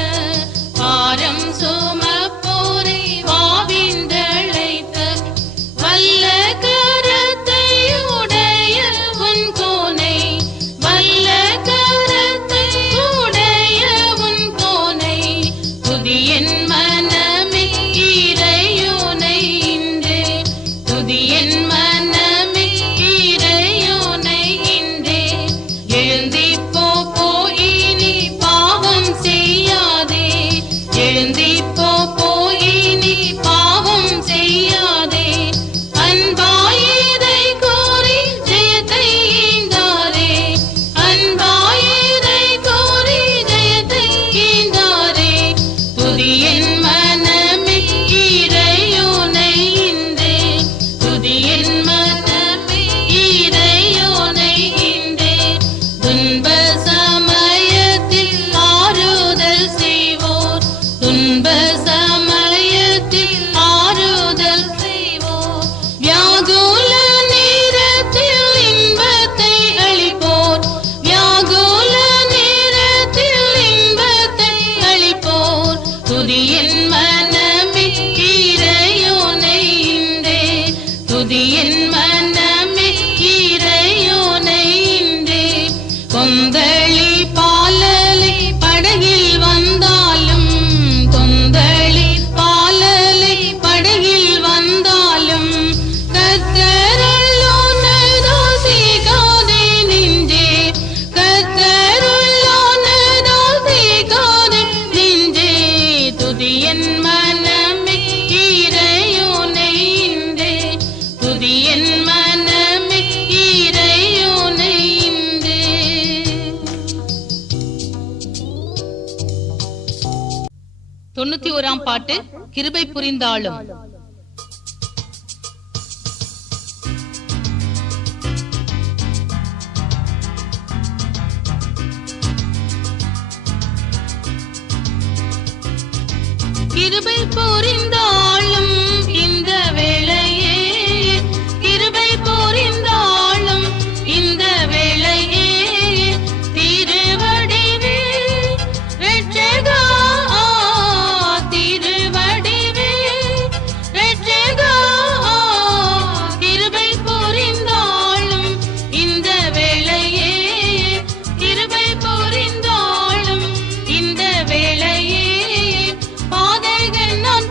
பாரம் சுமப்போரை வாவென்றழைத்த, வல்ல கரத்தை உடைய உன் கோனை, வல்ல கரத்தை உடைய உன் கோனை, துதியன் மனமே இறையோனை இன்றே, துதியன் மனமே இறையோனை இன்றே. எழுந்திப்போ போயினி பாவம் செய்யாதே, எழுந்திப்போ போயினி பாவம் செய்யாதே, அன்பாயிரை கோரி ஜெயத்தை ஈந்தாரே, அன்பாயிரை கோரி ஜெயத்தை ஈந்தாரே, துதியன் மனமே இறையோனை இன்றே, துதியன் மனமே இறையோனை இன்றே. துன்ப சமயத்தில் ஆறுதல் செய்வோர், துன்ப சமயத்தில் ஆறுதல் செய்வோர், வியாகுல நேரத்தில் இன்பத்தை அளிப்போர், வியாகுல நேரத்தில் இன்பத்தை அளிப்போர், துதியன் மனமே இறையோனை இன்றே, துதியன் மனமே இறையோனை இன்றே. கொந்தளி பாலலை படகில் வந்தாலும், கொந்தளி பாலலை படகில் வந்தாலும், கர்த்தருள்ளோனை ரோசிக்காதே நெஞ்சே, கர்த்தருள்ளோனை ரோசிக்காதே நெஞ்சே, துதியன் மனமே இறையோனை இன்றே, துதியன் மனமே இறையோனை இன்றே. 91ஆம் பாட்டு கிருபை புரிந்தாலும். கிருபை புரிந்தாலும் இந்த வேளையே, கிருபை புரிந்தாலும் இந்த வேளையே, திருவடிவே இரட்சகா, திருவடிவே இரட்சகா, கிருபை புரிந்தாலும் இந்த வேளையே, கிருபை புரிந்தாலும் இந்த வேளையே, பாதைகள் நான்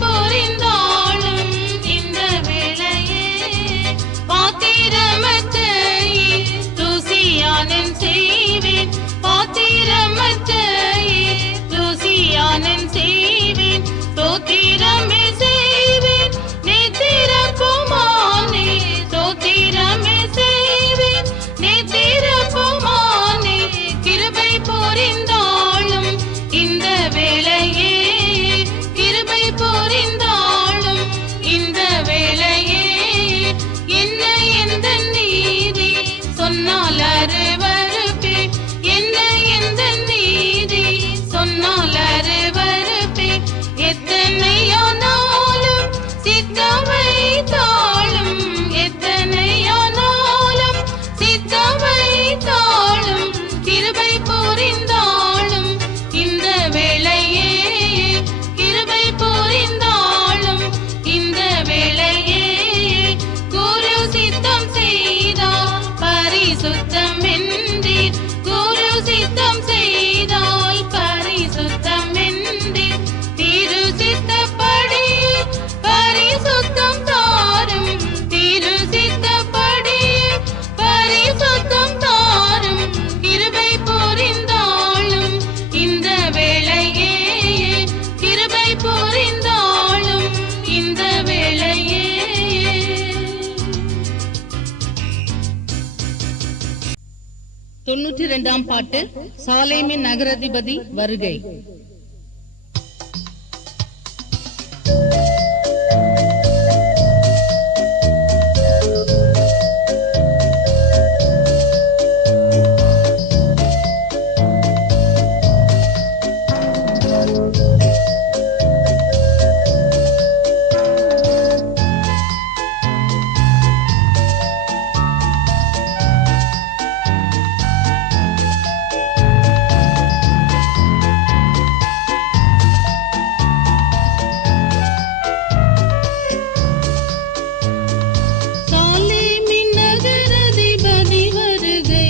புரிந்தாலும் இந்த வேளையே பாத்திரமற்ற ருசியானன் செய்வேன், பாத்திரமற்ற ருசியானன் செய்வேன், ஸ்தோத்திரமே செய்வேன், நேத்திரப்புமானே ஸ்தோத்திரமே செய்வேன், நேத்திரப்புமானே கிருபை புரிந்தாலும் இந்த வேளையே, கிருபை புரிந்தாலும் இந்த வேளையே, என்ன எந்த நீதி சொன்னால் அருவருப்பே, என்ன எந்த நீதி சொன்னால் அருவருப்பே, எத்தனையானாலும் சித்தம் வைத்தாலும், எத்தனையானாலும் சித்தம் வைத்தாலும், கிருபை புரிந்தாலும் இந்த வேளையே, கிருபை புரிந்தாலும் இந்த வேளையே, குரு சித்தம் செய்தால் பரிசுத்தம் என்றீர், குரு சித்தம் செய்தால் பரிசுத்தம் என்றீர், திரு சித்தப்படி பரிசுத்தம் தாரும், திரு சித்தப்படி பரிசுத்தம் தாரும், கிருபை புரிந்தாலும் இந்த வேளையே, கிருபை புரிந்தாலும் இந்த வேளையே. 92ஆம் பாட்டு சாலேமின் நகராதிபதி வருகை. சாலேமின் நகராதிபதி வருகை,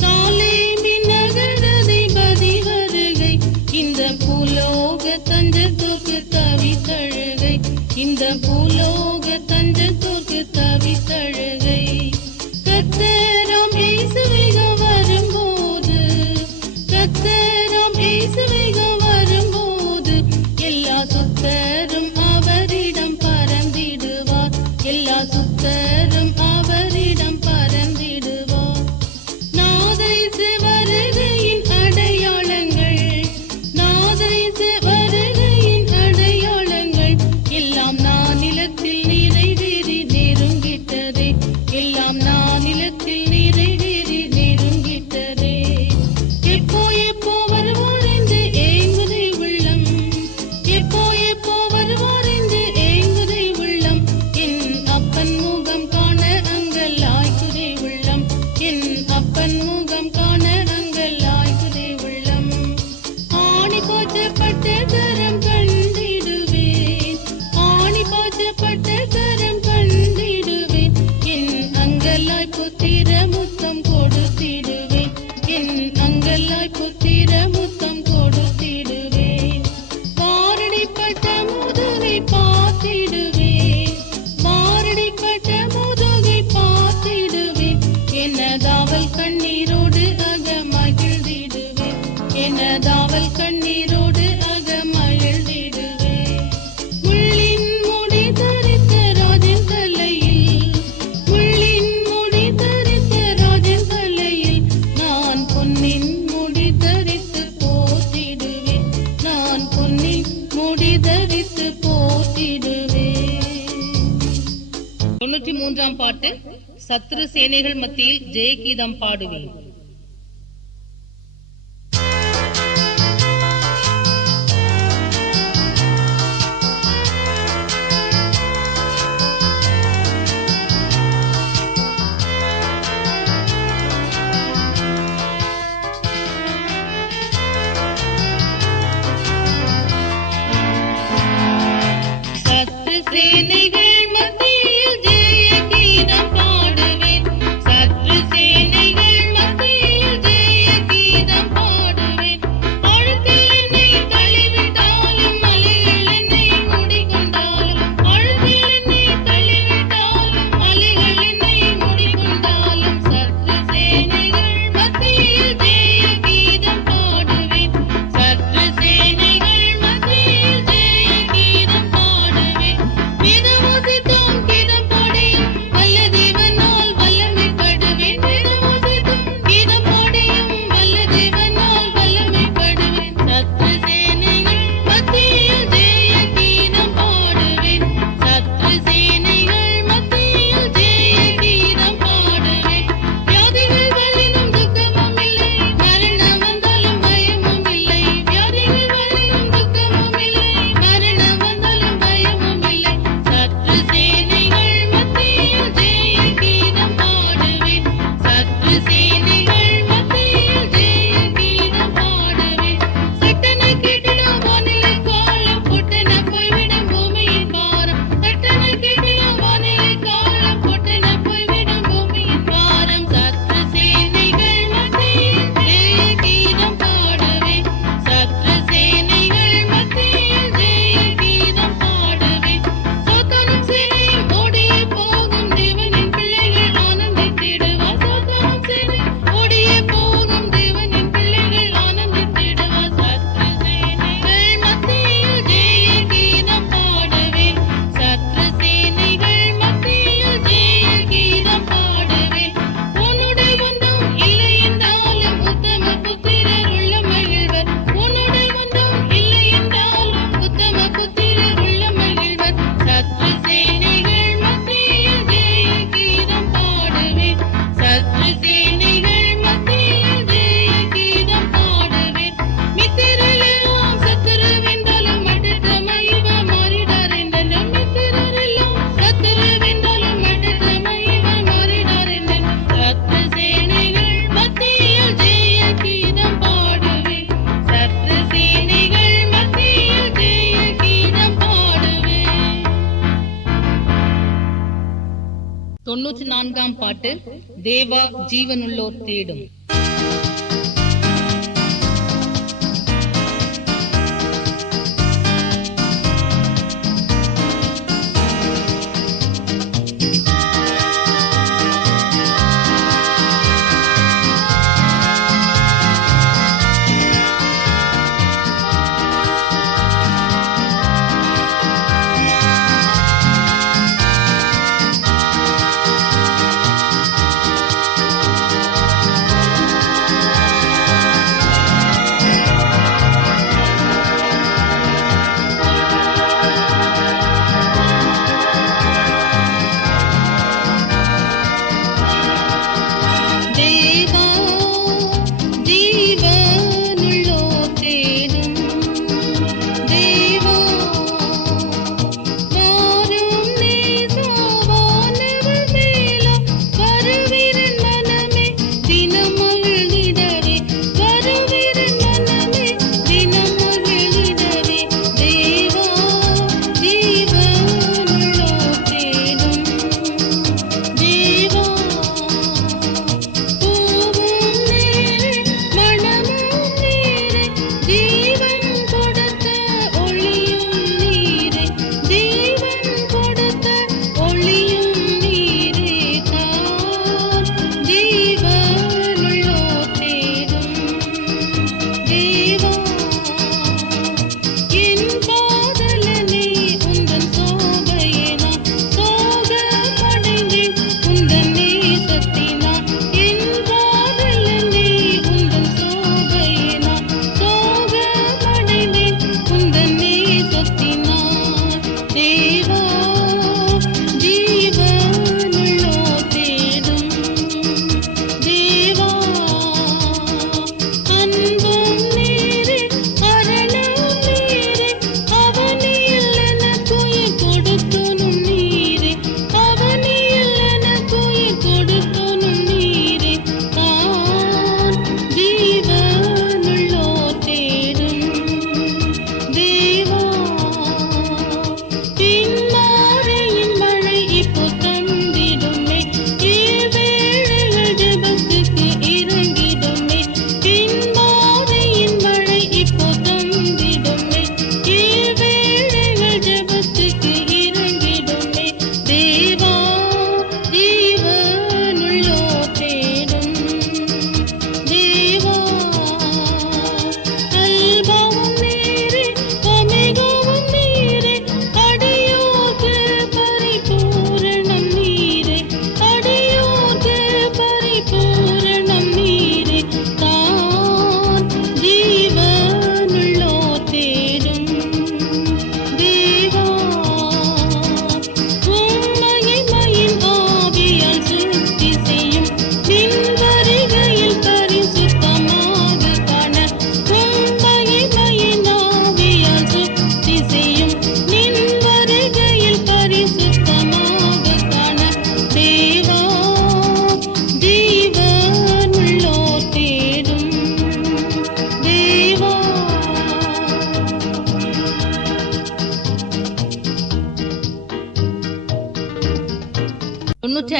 சாலேமின் நகராதிபதி வருகை, இந்த பூலோக தஞ்சத்தோர்க்கு தவித்தழுகை, இந்த பூலோக தஞ்சத்தோர்க்கு தவித்தழுகை, கர்த்தராம் இயேசுவிக வரும்போது, கர்த்தராம் இயேசுவிக வரும்போது, எல்லா சுத்தரும் அவரிடம் பறந்திடுவார், எல்லா சுத்தரும் அவரிடம் பறந்திடுவார். நாதரிசு வருகையின் அடையாளங்கள், நாதரிசு வருகையின் அடையாளங்கள், எல்லாம் நானிலத்தில் நிறைவேறி நெருங்கிட்டதே, எல்லாம் நானிலத்தில் நிறைவேறி நெருங்கிட்டதே. எப்போ எப்போ வருவார் என்று ஏங்குதை உள்ளம், எப்போ எப்போ வருவார் என்று ஏங்குதை உள்ளம், என் அப்பன் முகம் காண அங்கலாய்க்குதை உள்ளம், என் அப்பன் முகம் காண அங்கலாய்க்குதை உள்ளம். ஆணி பாய்ச்சப்பட்ட கரம் கண்டிடுவேன், ஆணி பாய்ச்சப்பட்ட கரம் கண்டிடுவேன், என் அங்கலாய் புத்திர முத்தம் கொடுத்திடுவேன், என் அங்கலாய் புத்திர முத்தம் கொடுத்திடுவேன். மாரடிப்பட்ட முதுகை பார்த்திடுவேன், மாரடிப்பட்ட முதுகை பார்த்திடுவேன், எனதாவல் கண்ணீரோடு அக மகிழ்ந்திடுவேன், எனதாவல் கண்ணீரோடு அக மகிழ்ந்திடுவேன். முள்ளின் முடி தரித்த ராஜன் தலையில், முள்ளின் முடி தரித்த ராஜன் தலையில், நான் பொன்னின் முடி தரித்து போத்திடுவேன், நான் பொன்னின் முடி தரித்து போத்திடுவேன். 93ஆம் பாட்டு சத்ரு சேனைகள் மத்தியில் ஜெயகீதம் பாடுவேன். சத்ரு சேனைகள் மத்தியில் ஜெயகீதம் பாடுவேன், சத்ரு சேனைகள் மத்தியில் 94ஆம் பாட்டு தேவா ஜீவனுள்ளோர் தேடும்.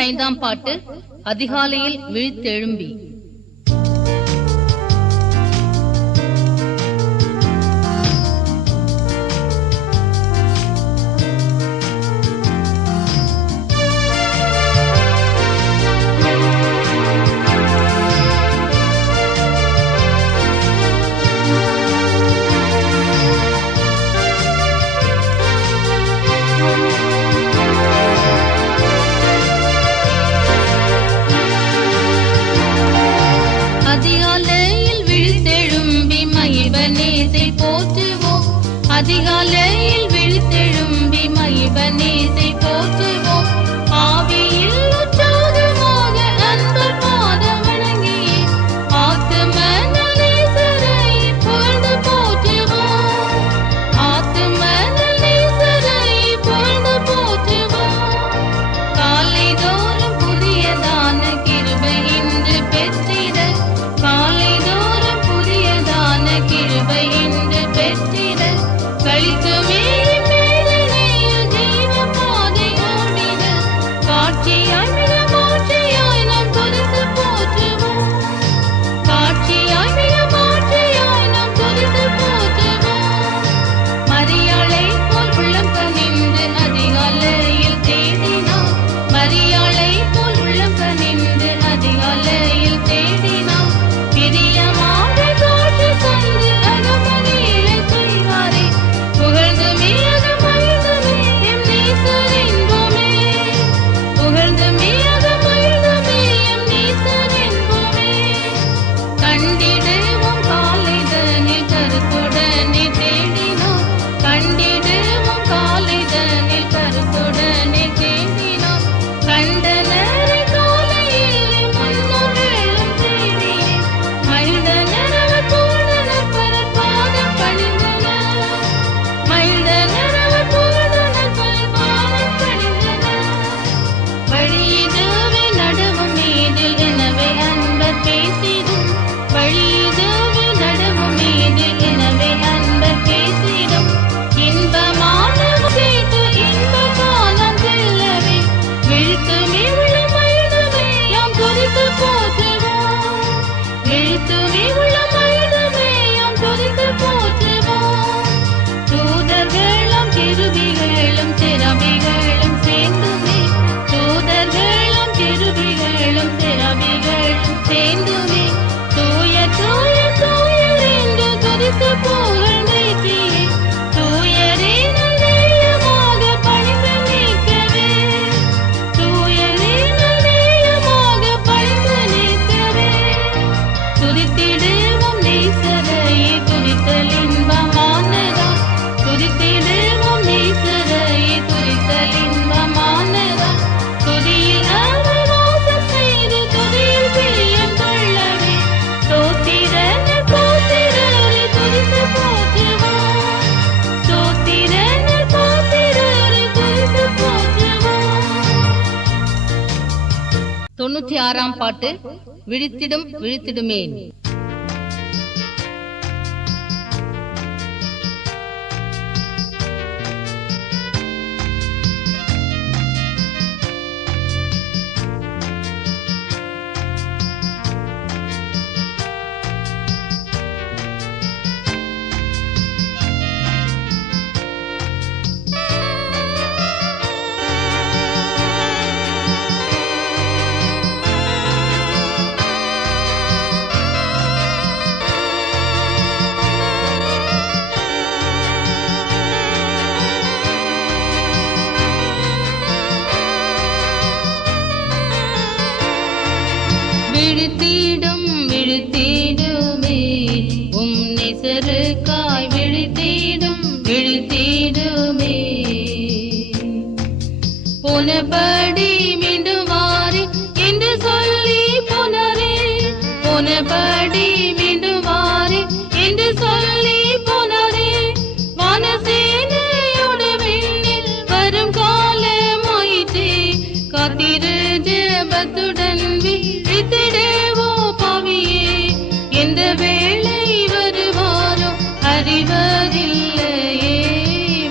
ஐந்தாம் பாட்டு அதிகாலையில் விழித்தெழும்பி. 96ஆம் பாட்டு. விழித்திடும் விழித்திடுமே. விழித்திடும் விழித்திடுமே உம் நேசருக்காய் விழித்திடும் விழித்திடுமே. போனபடி மீண்டும் வாரே என்று சொல்லி போனாரே, போனபடி மீண்டும் வாரே என்று சொல்லி போனாரே. வானசேனையோடு விண்ணில் வரும் காலமாயிற்றே, காத்திரு ஜெபத்துடன் விழித்திடுவோ பாவியே. எந்த வேளை வருவாரோ அறிவதில்லையே.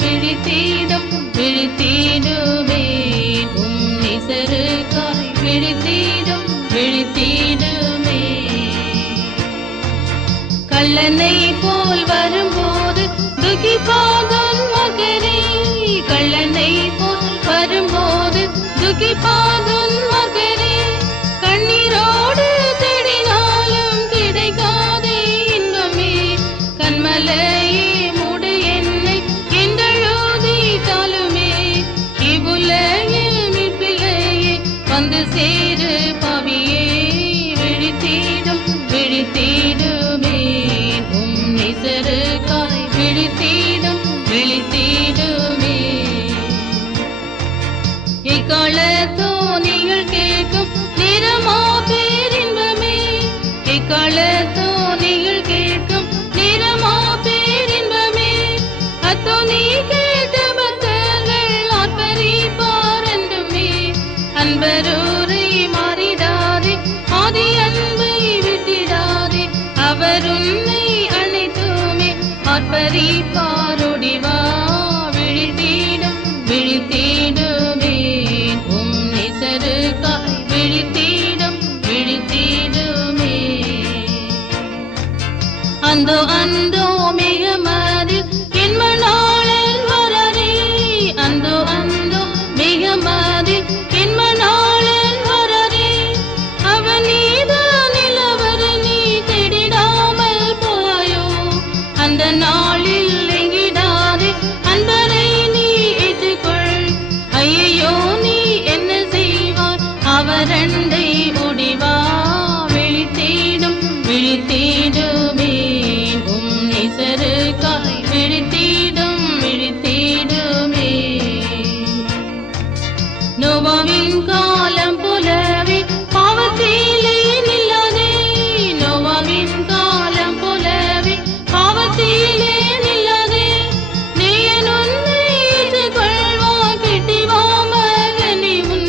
விழித்திடும் விழித்திடுமே உம் நேசருக்காய் விழித்திடும் விழித்திடுமே. கள்ளனை போல் வரும்போது துக்கிப்பாதன் மகரே, கள்ளனை போல் வரும்போது துக்கிப்பாதன் மகரே. கண்ணீரோடு தேடினாலும் கிடைக்காதே இன்பமே. கண்மலையே மூடு என்னை என்றழுதித்தாலுமே. இவ்வுலகில் மீட்பில்லையே வந்து சேரு பாவியே. விழித்திடும் விழித்திடுமே உம் நேசருக்காய் விழித்திடும் விழித்திடுமே. இக்காலத்தோ நீங்கள் கேட்கும் நேரமா பேரின்பமே, இக்காலத்தோ நீங்கள் கேட்கும் நேரமா பேரின்பமே. அத்தோ நீ கேட்ட பக்தர்கள் ஆர்ப்பரிப்பார் என்றுமே. அன்பரூரை மாறிடாதே, ஆதி அன்பை விட்டிடாதே. அவர் உன்னை அழைத்துமே ஆர்ப்பரிப்பாரோடிவா. விழித்திடும் விழித்திடுமே உம் நேசருக்காய் விழித்திடும் விழித்திடுமே. அந்தோ அந்தோ மிகமதில் என் மணாளன் வராரே, அந்தோ அந்தோ மிகமதில் என் மணாளன் வராரே. அவன் நீதான் நிலவர நீ தேடிடாமல் போவாயோ. அந்த நாளில் எங்கிடாதே அன்பரை நீ ஏற்றுக்கொள். ஐயோ நீ என்ன செய்வாய் அவரண்டை ஓடிவா. விழித்திடும் விழித்திடுமே உம் நேசருக்காய் விழித்திடும் விழித்திடுமே. நோவாவின் காலம் போலவே பாவத்திலே நில்லாதே, நோவாவின் காலம் போலவே பாவத்திலே நில்லாதே. நேயன் உன்னை ஏற்றுக்கொள்வான், கிட்டிவா மகனே உன்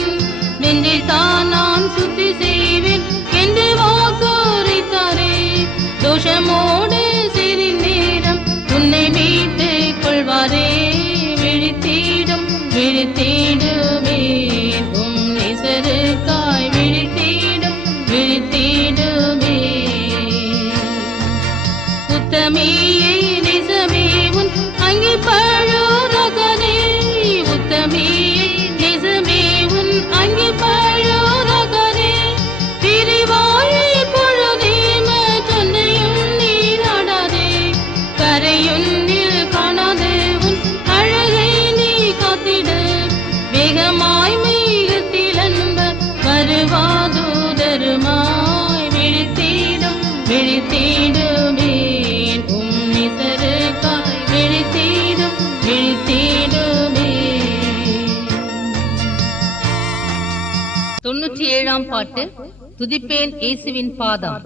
நெஞ்சில் தான் நான் சுத்தி செய்வேன் என்று வாக்குரைத்தாரே. தோஷமோடு சிறு நேரம் உன்னை மீட்டுக் கொள்வாரே. விழித்திடும் விழித்திடுமே உம் நேசருக்காய் விழித்திடும் விழித்திடுமே. உத்தமியே நேசமே உன் அங்கே பழுதகனே, உத்தமியே நேசமே உன் அங்கே பழுதகனே. பிரிவாழை பொழுதே மற்றொன்றையும் நீ நாடாதே. கரையுன்னில் காணாதே உன் அழகை நீ காத்திடு. வேகமாய் மேகத்தில் அன்பர் வருவாதூதருமாய். விழித்திடும் விழித்திடுமே உம் நேசருக்காய் விழித்திடும் விழித்திடுமே. 97ஆம் பாட்டு. துதிப்பேன் இயேசுவின் பாதம்.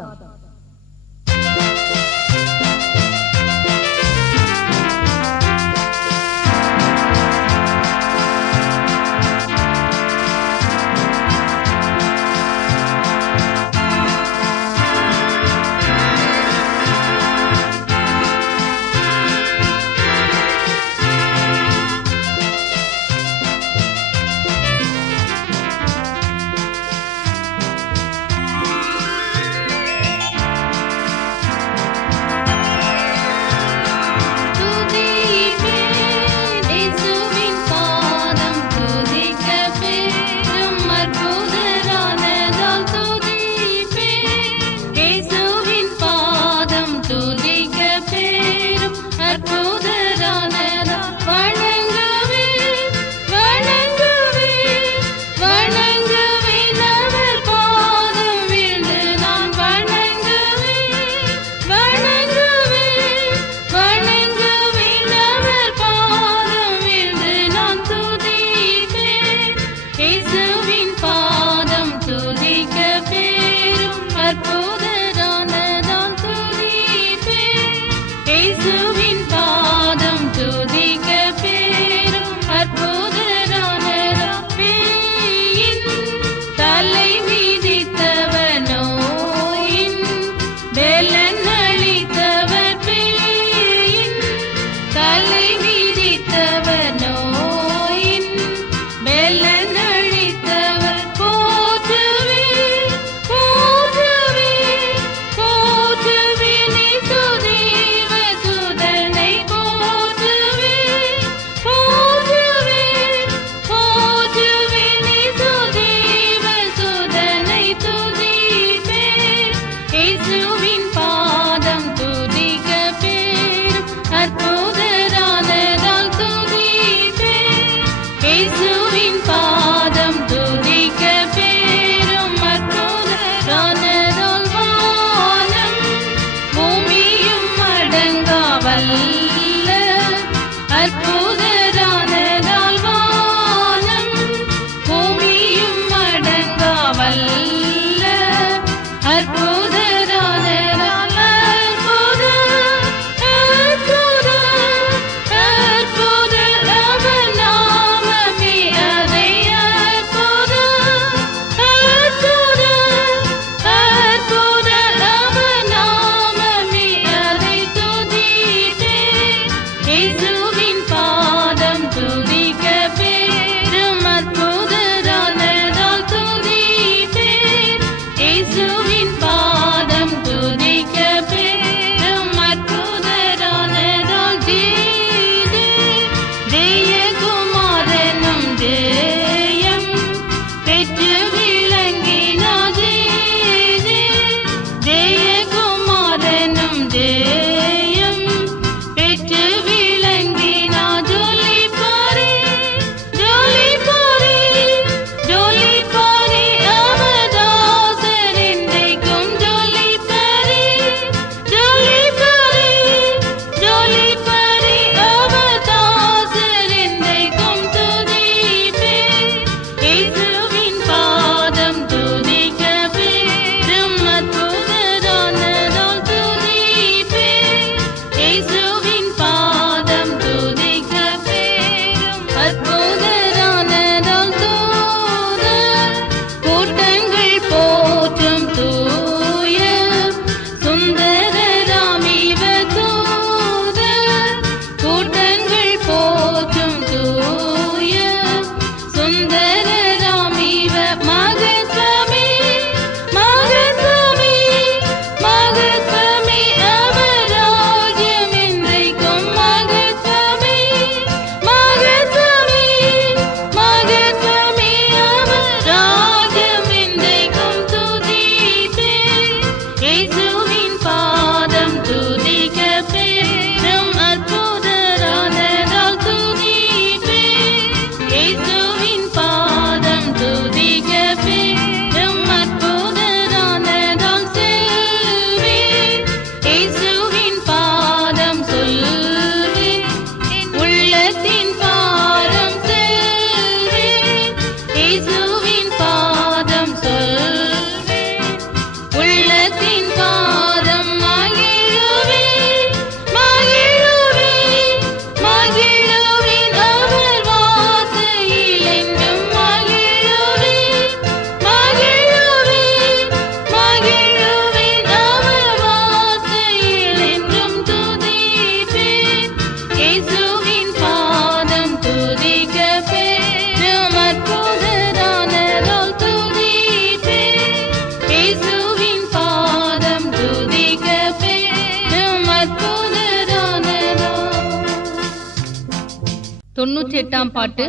98ஆம் பாட்டு.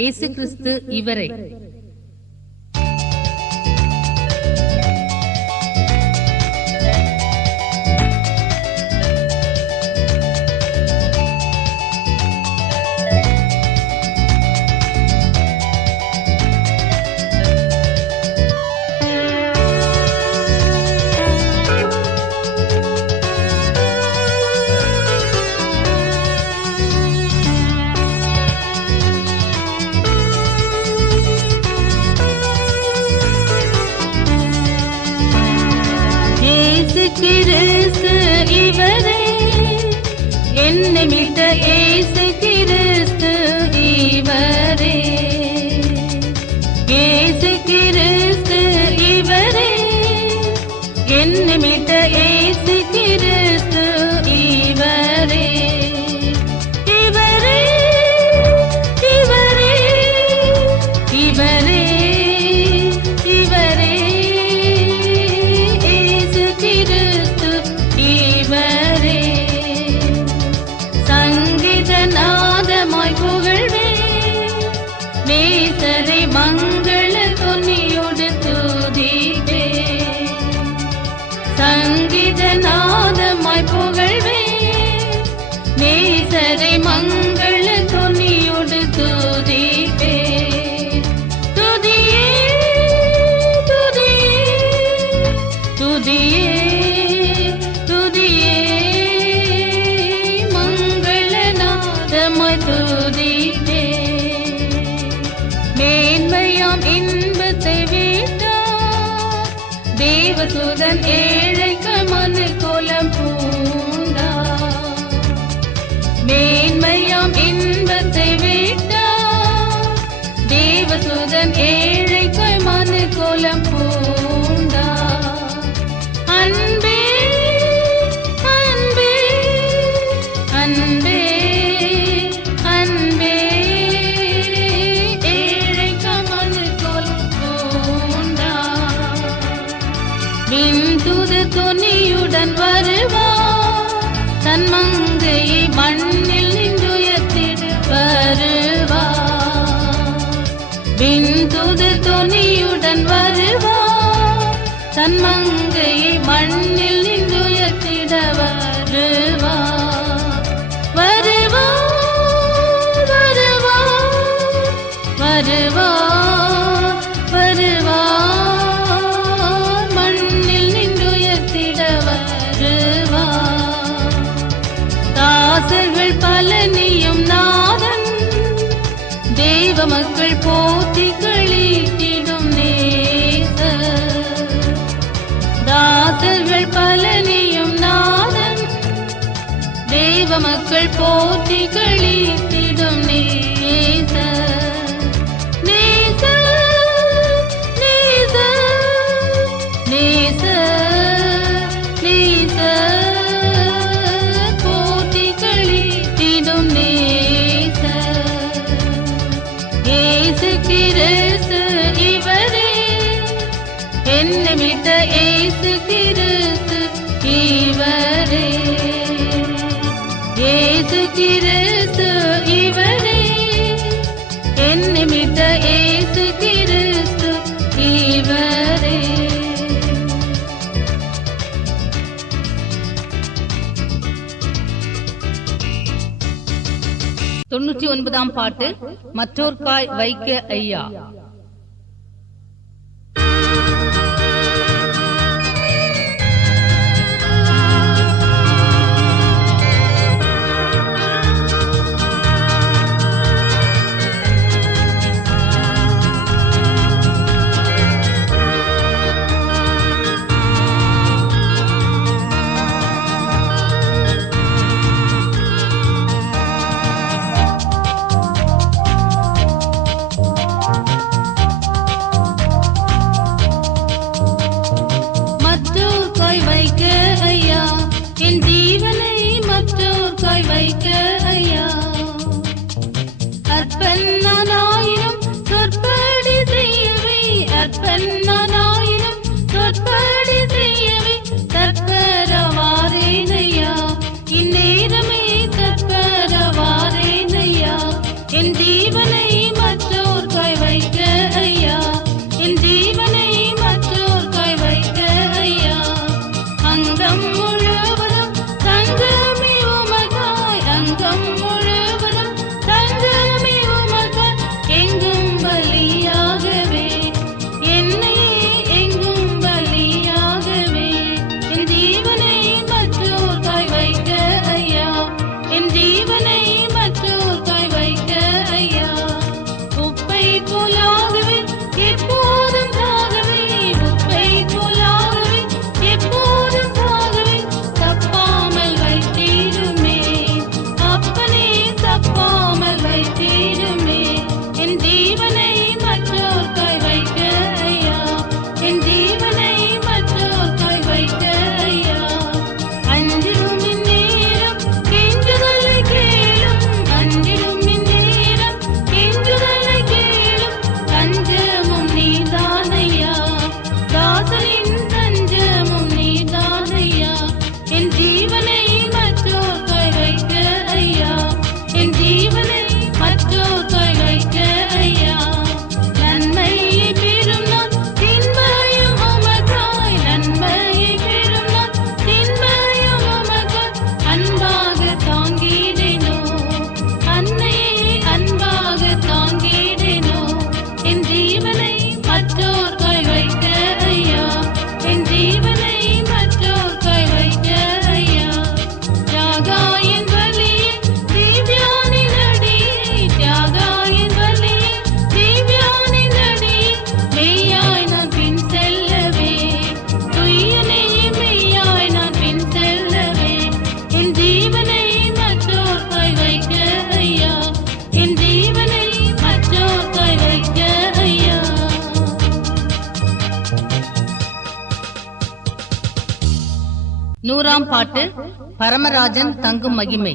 இயேசு கிறிஸ்து இவரே. கிறிஸ்து இவரே, என்னை மீட்ட இயேசு கிறிஸ்து இவரே. இயேசு கிறிஸ்து இவரே, என்னை மீட்ட இயேசு கிறிஸ்து இவரே. இவரே இவரே இவரே இவரே சங்கீதநாதமாய் புகழ்வே, நேசரை மங்கள தொனியோடு துதிப்பே. சங்கீதநாதமாய் புகழ்வே, நேசரை மங்கள தொனியோடு துதிப்பே. துதியே துதியே துதியே துதியே துதிப்பே. மேன்மையாம் இன்பத்தை விட்டார், தேவதூதன் ஏழைக்கு மனு கோலம் பூண்டார். மேன்மையாம் இன்பத்தை விட்டார், தேவதூதன் ஏழைக்கு மனு கோலம் பூண்டார். அன்பே அன்பே அன்பே அன்பே, ஏழை கமனு கோலம் பூண்டார். விண்தூது தொனியுடன் வருவார், தன் மங்கையை மண்ணில் நின்றுயர்த்திடு வருவார். விண்தூது தொனியுடன் வருவார், தன் மங்கையை மண்ணில் நின்றுயர்த்திட வருவார். வருவார் வருவார் வருவார், மண்ணில் நின்றுயர்த்திட வருவார். தாசர்கள் பலனியும் நாதன், தேவ மக்கள் போற்றி களித்திடும் நேசர். தாசர்கள் பலனியும் நாதன், தேவ மக்கள் போற்றி களித்திடும் நேசர். போற்றி களித்திடும் நேசர். இயேசு கிறிஸ்து இவரே, என்னை மீட்ட இயேசு கிறிஸ்து இவரே. இயேசு கிறிஸ்து இவரே, என்னை மீட்ட இயேசு கிறிஸ்து இவரே. 99ஆம் பாட்டு. மற்றோர்க்காய் வைக்க ஐயா. 100ஆம் பாட்டு பரமராஜன் தங்கும் மகிமை.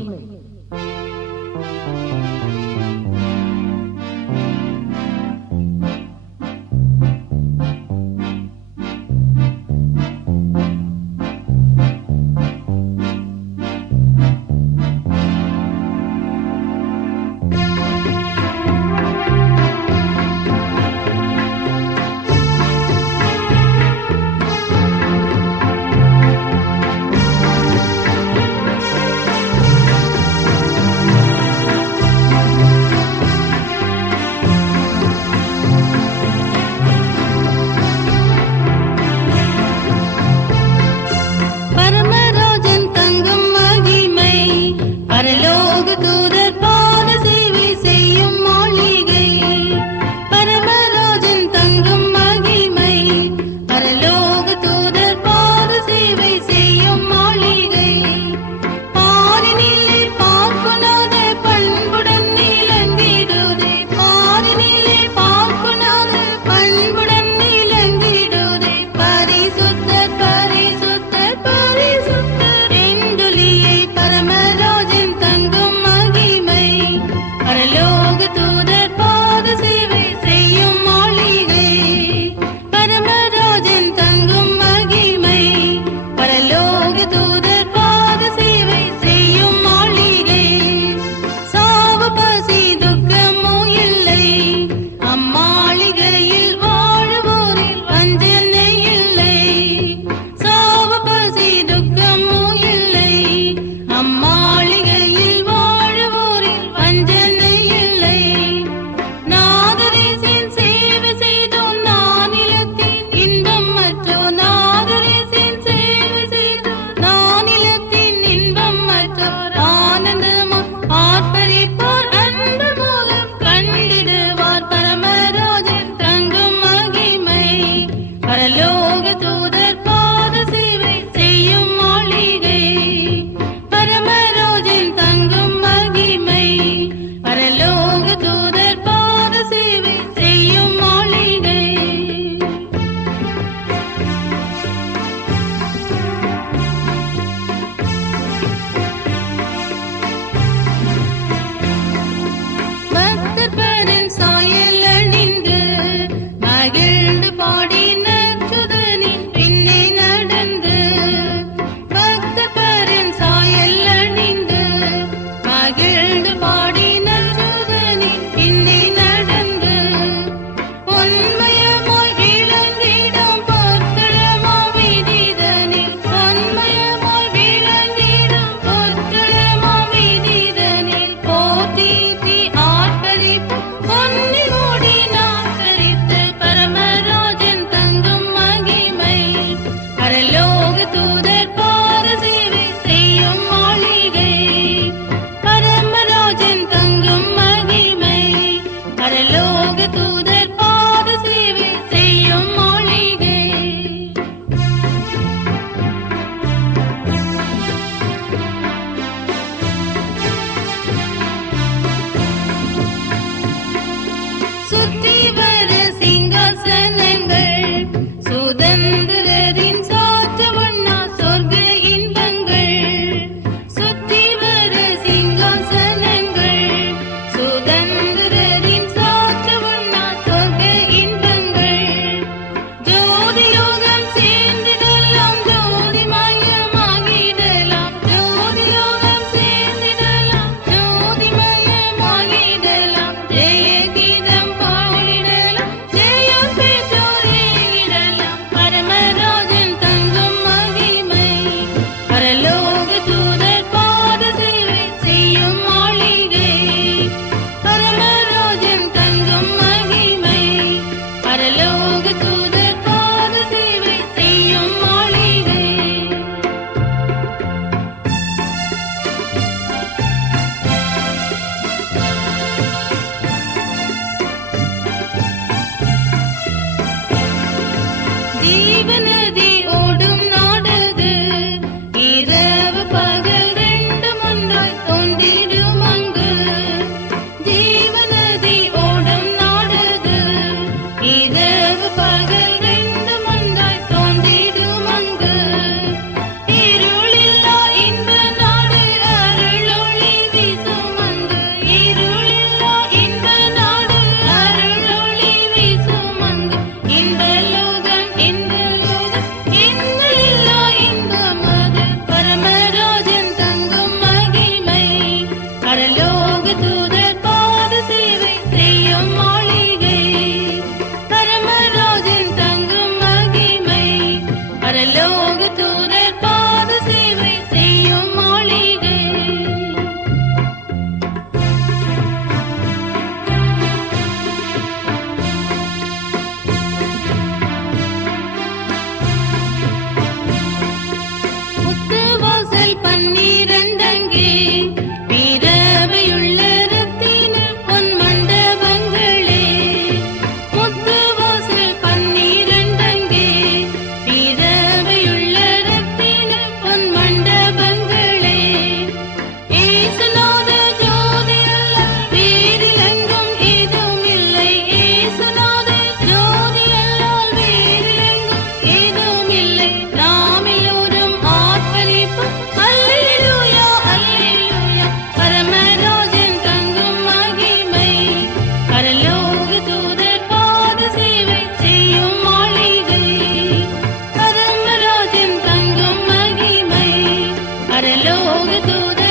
ஒரு தூதர்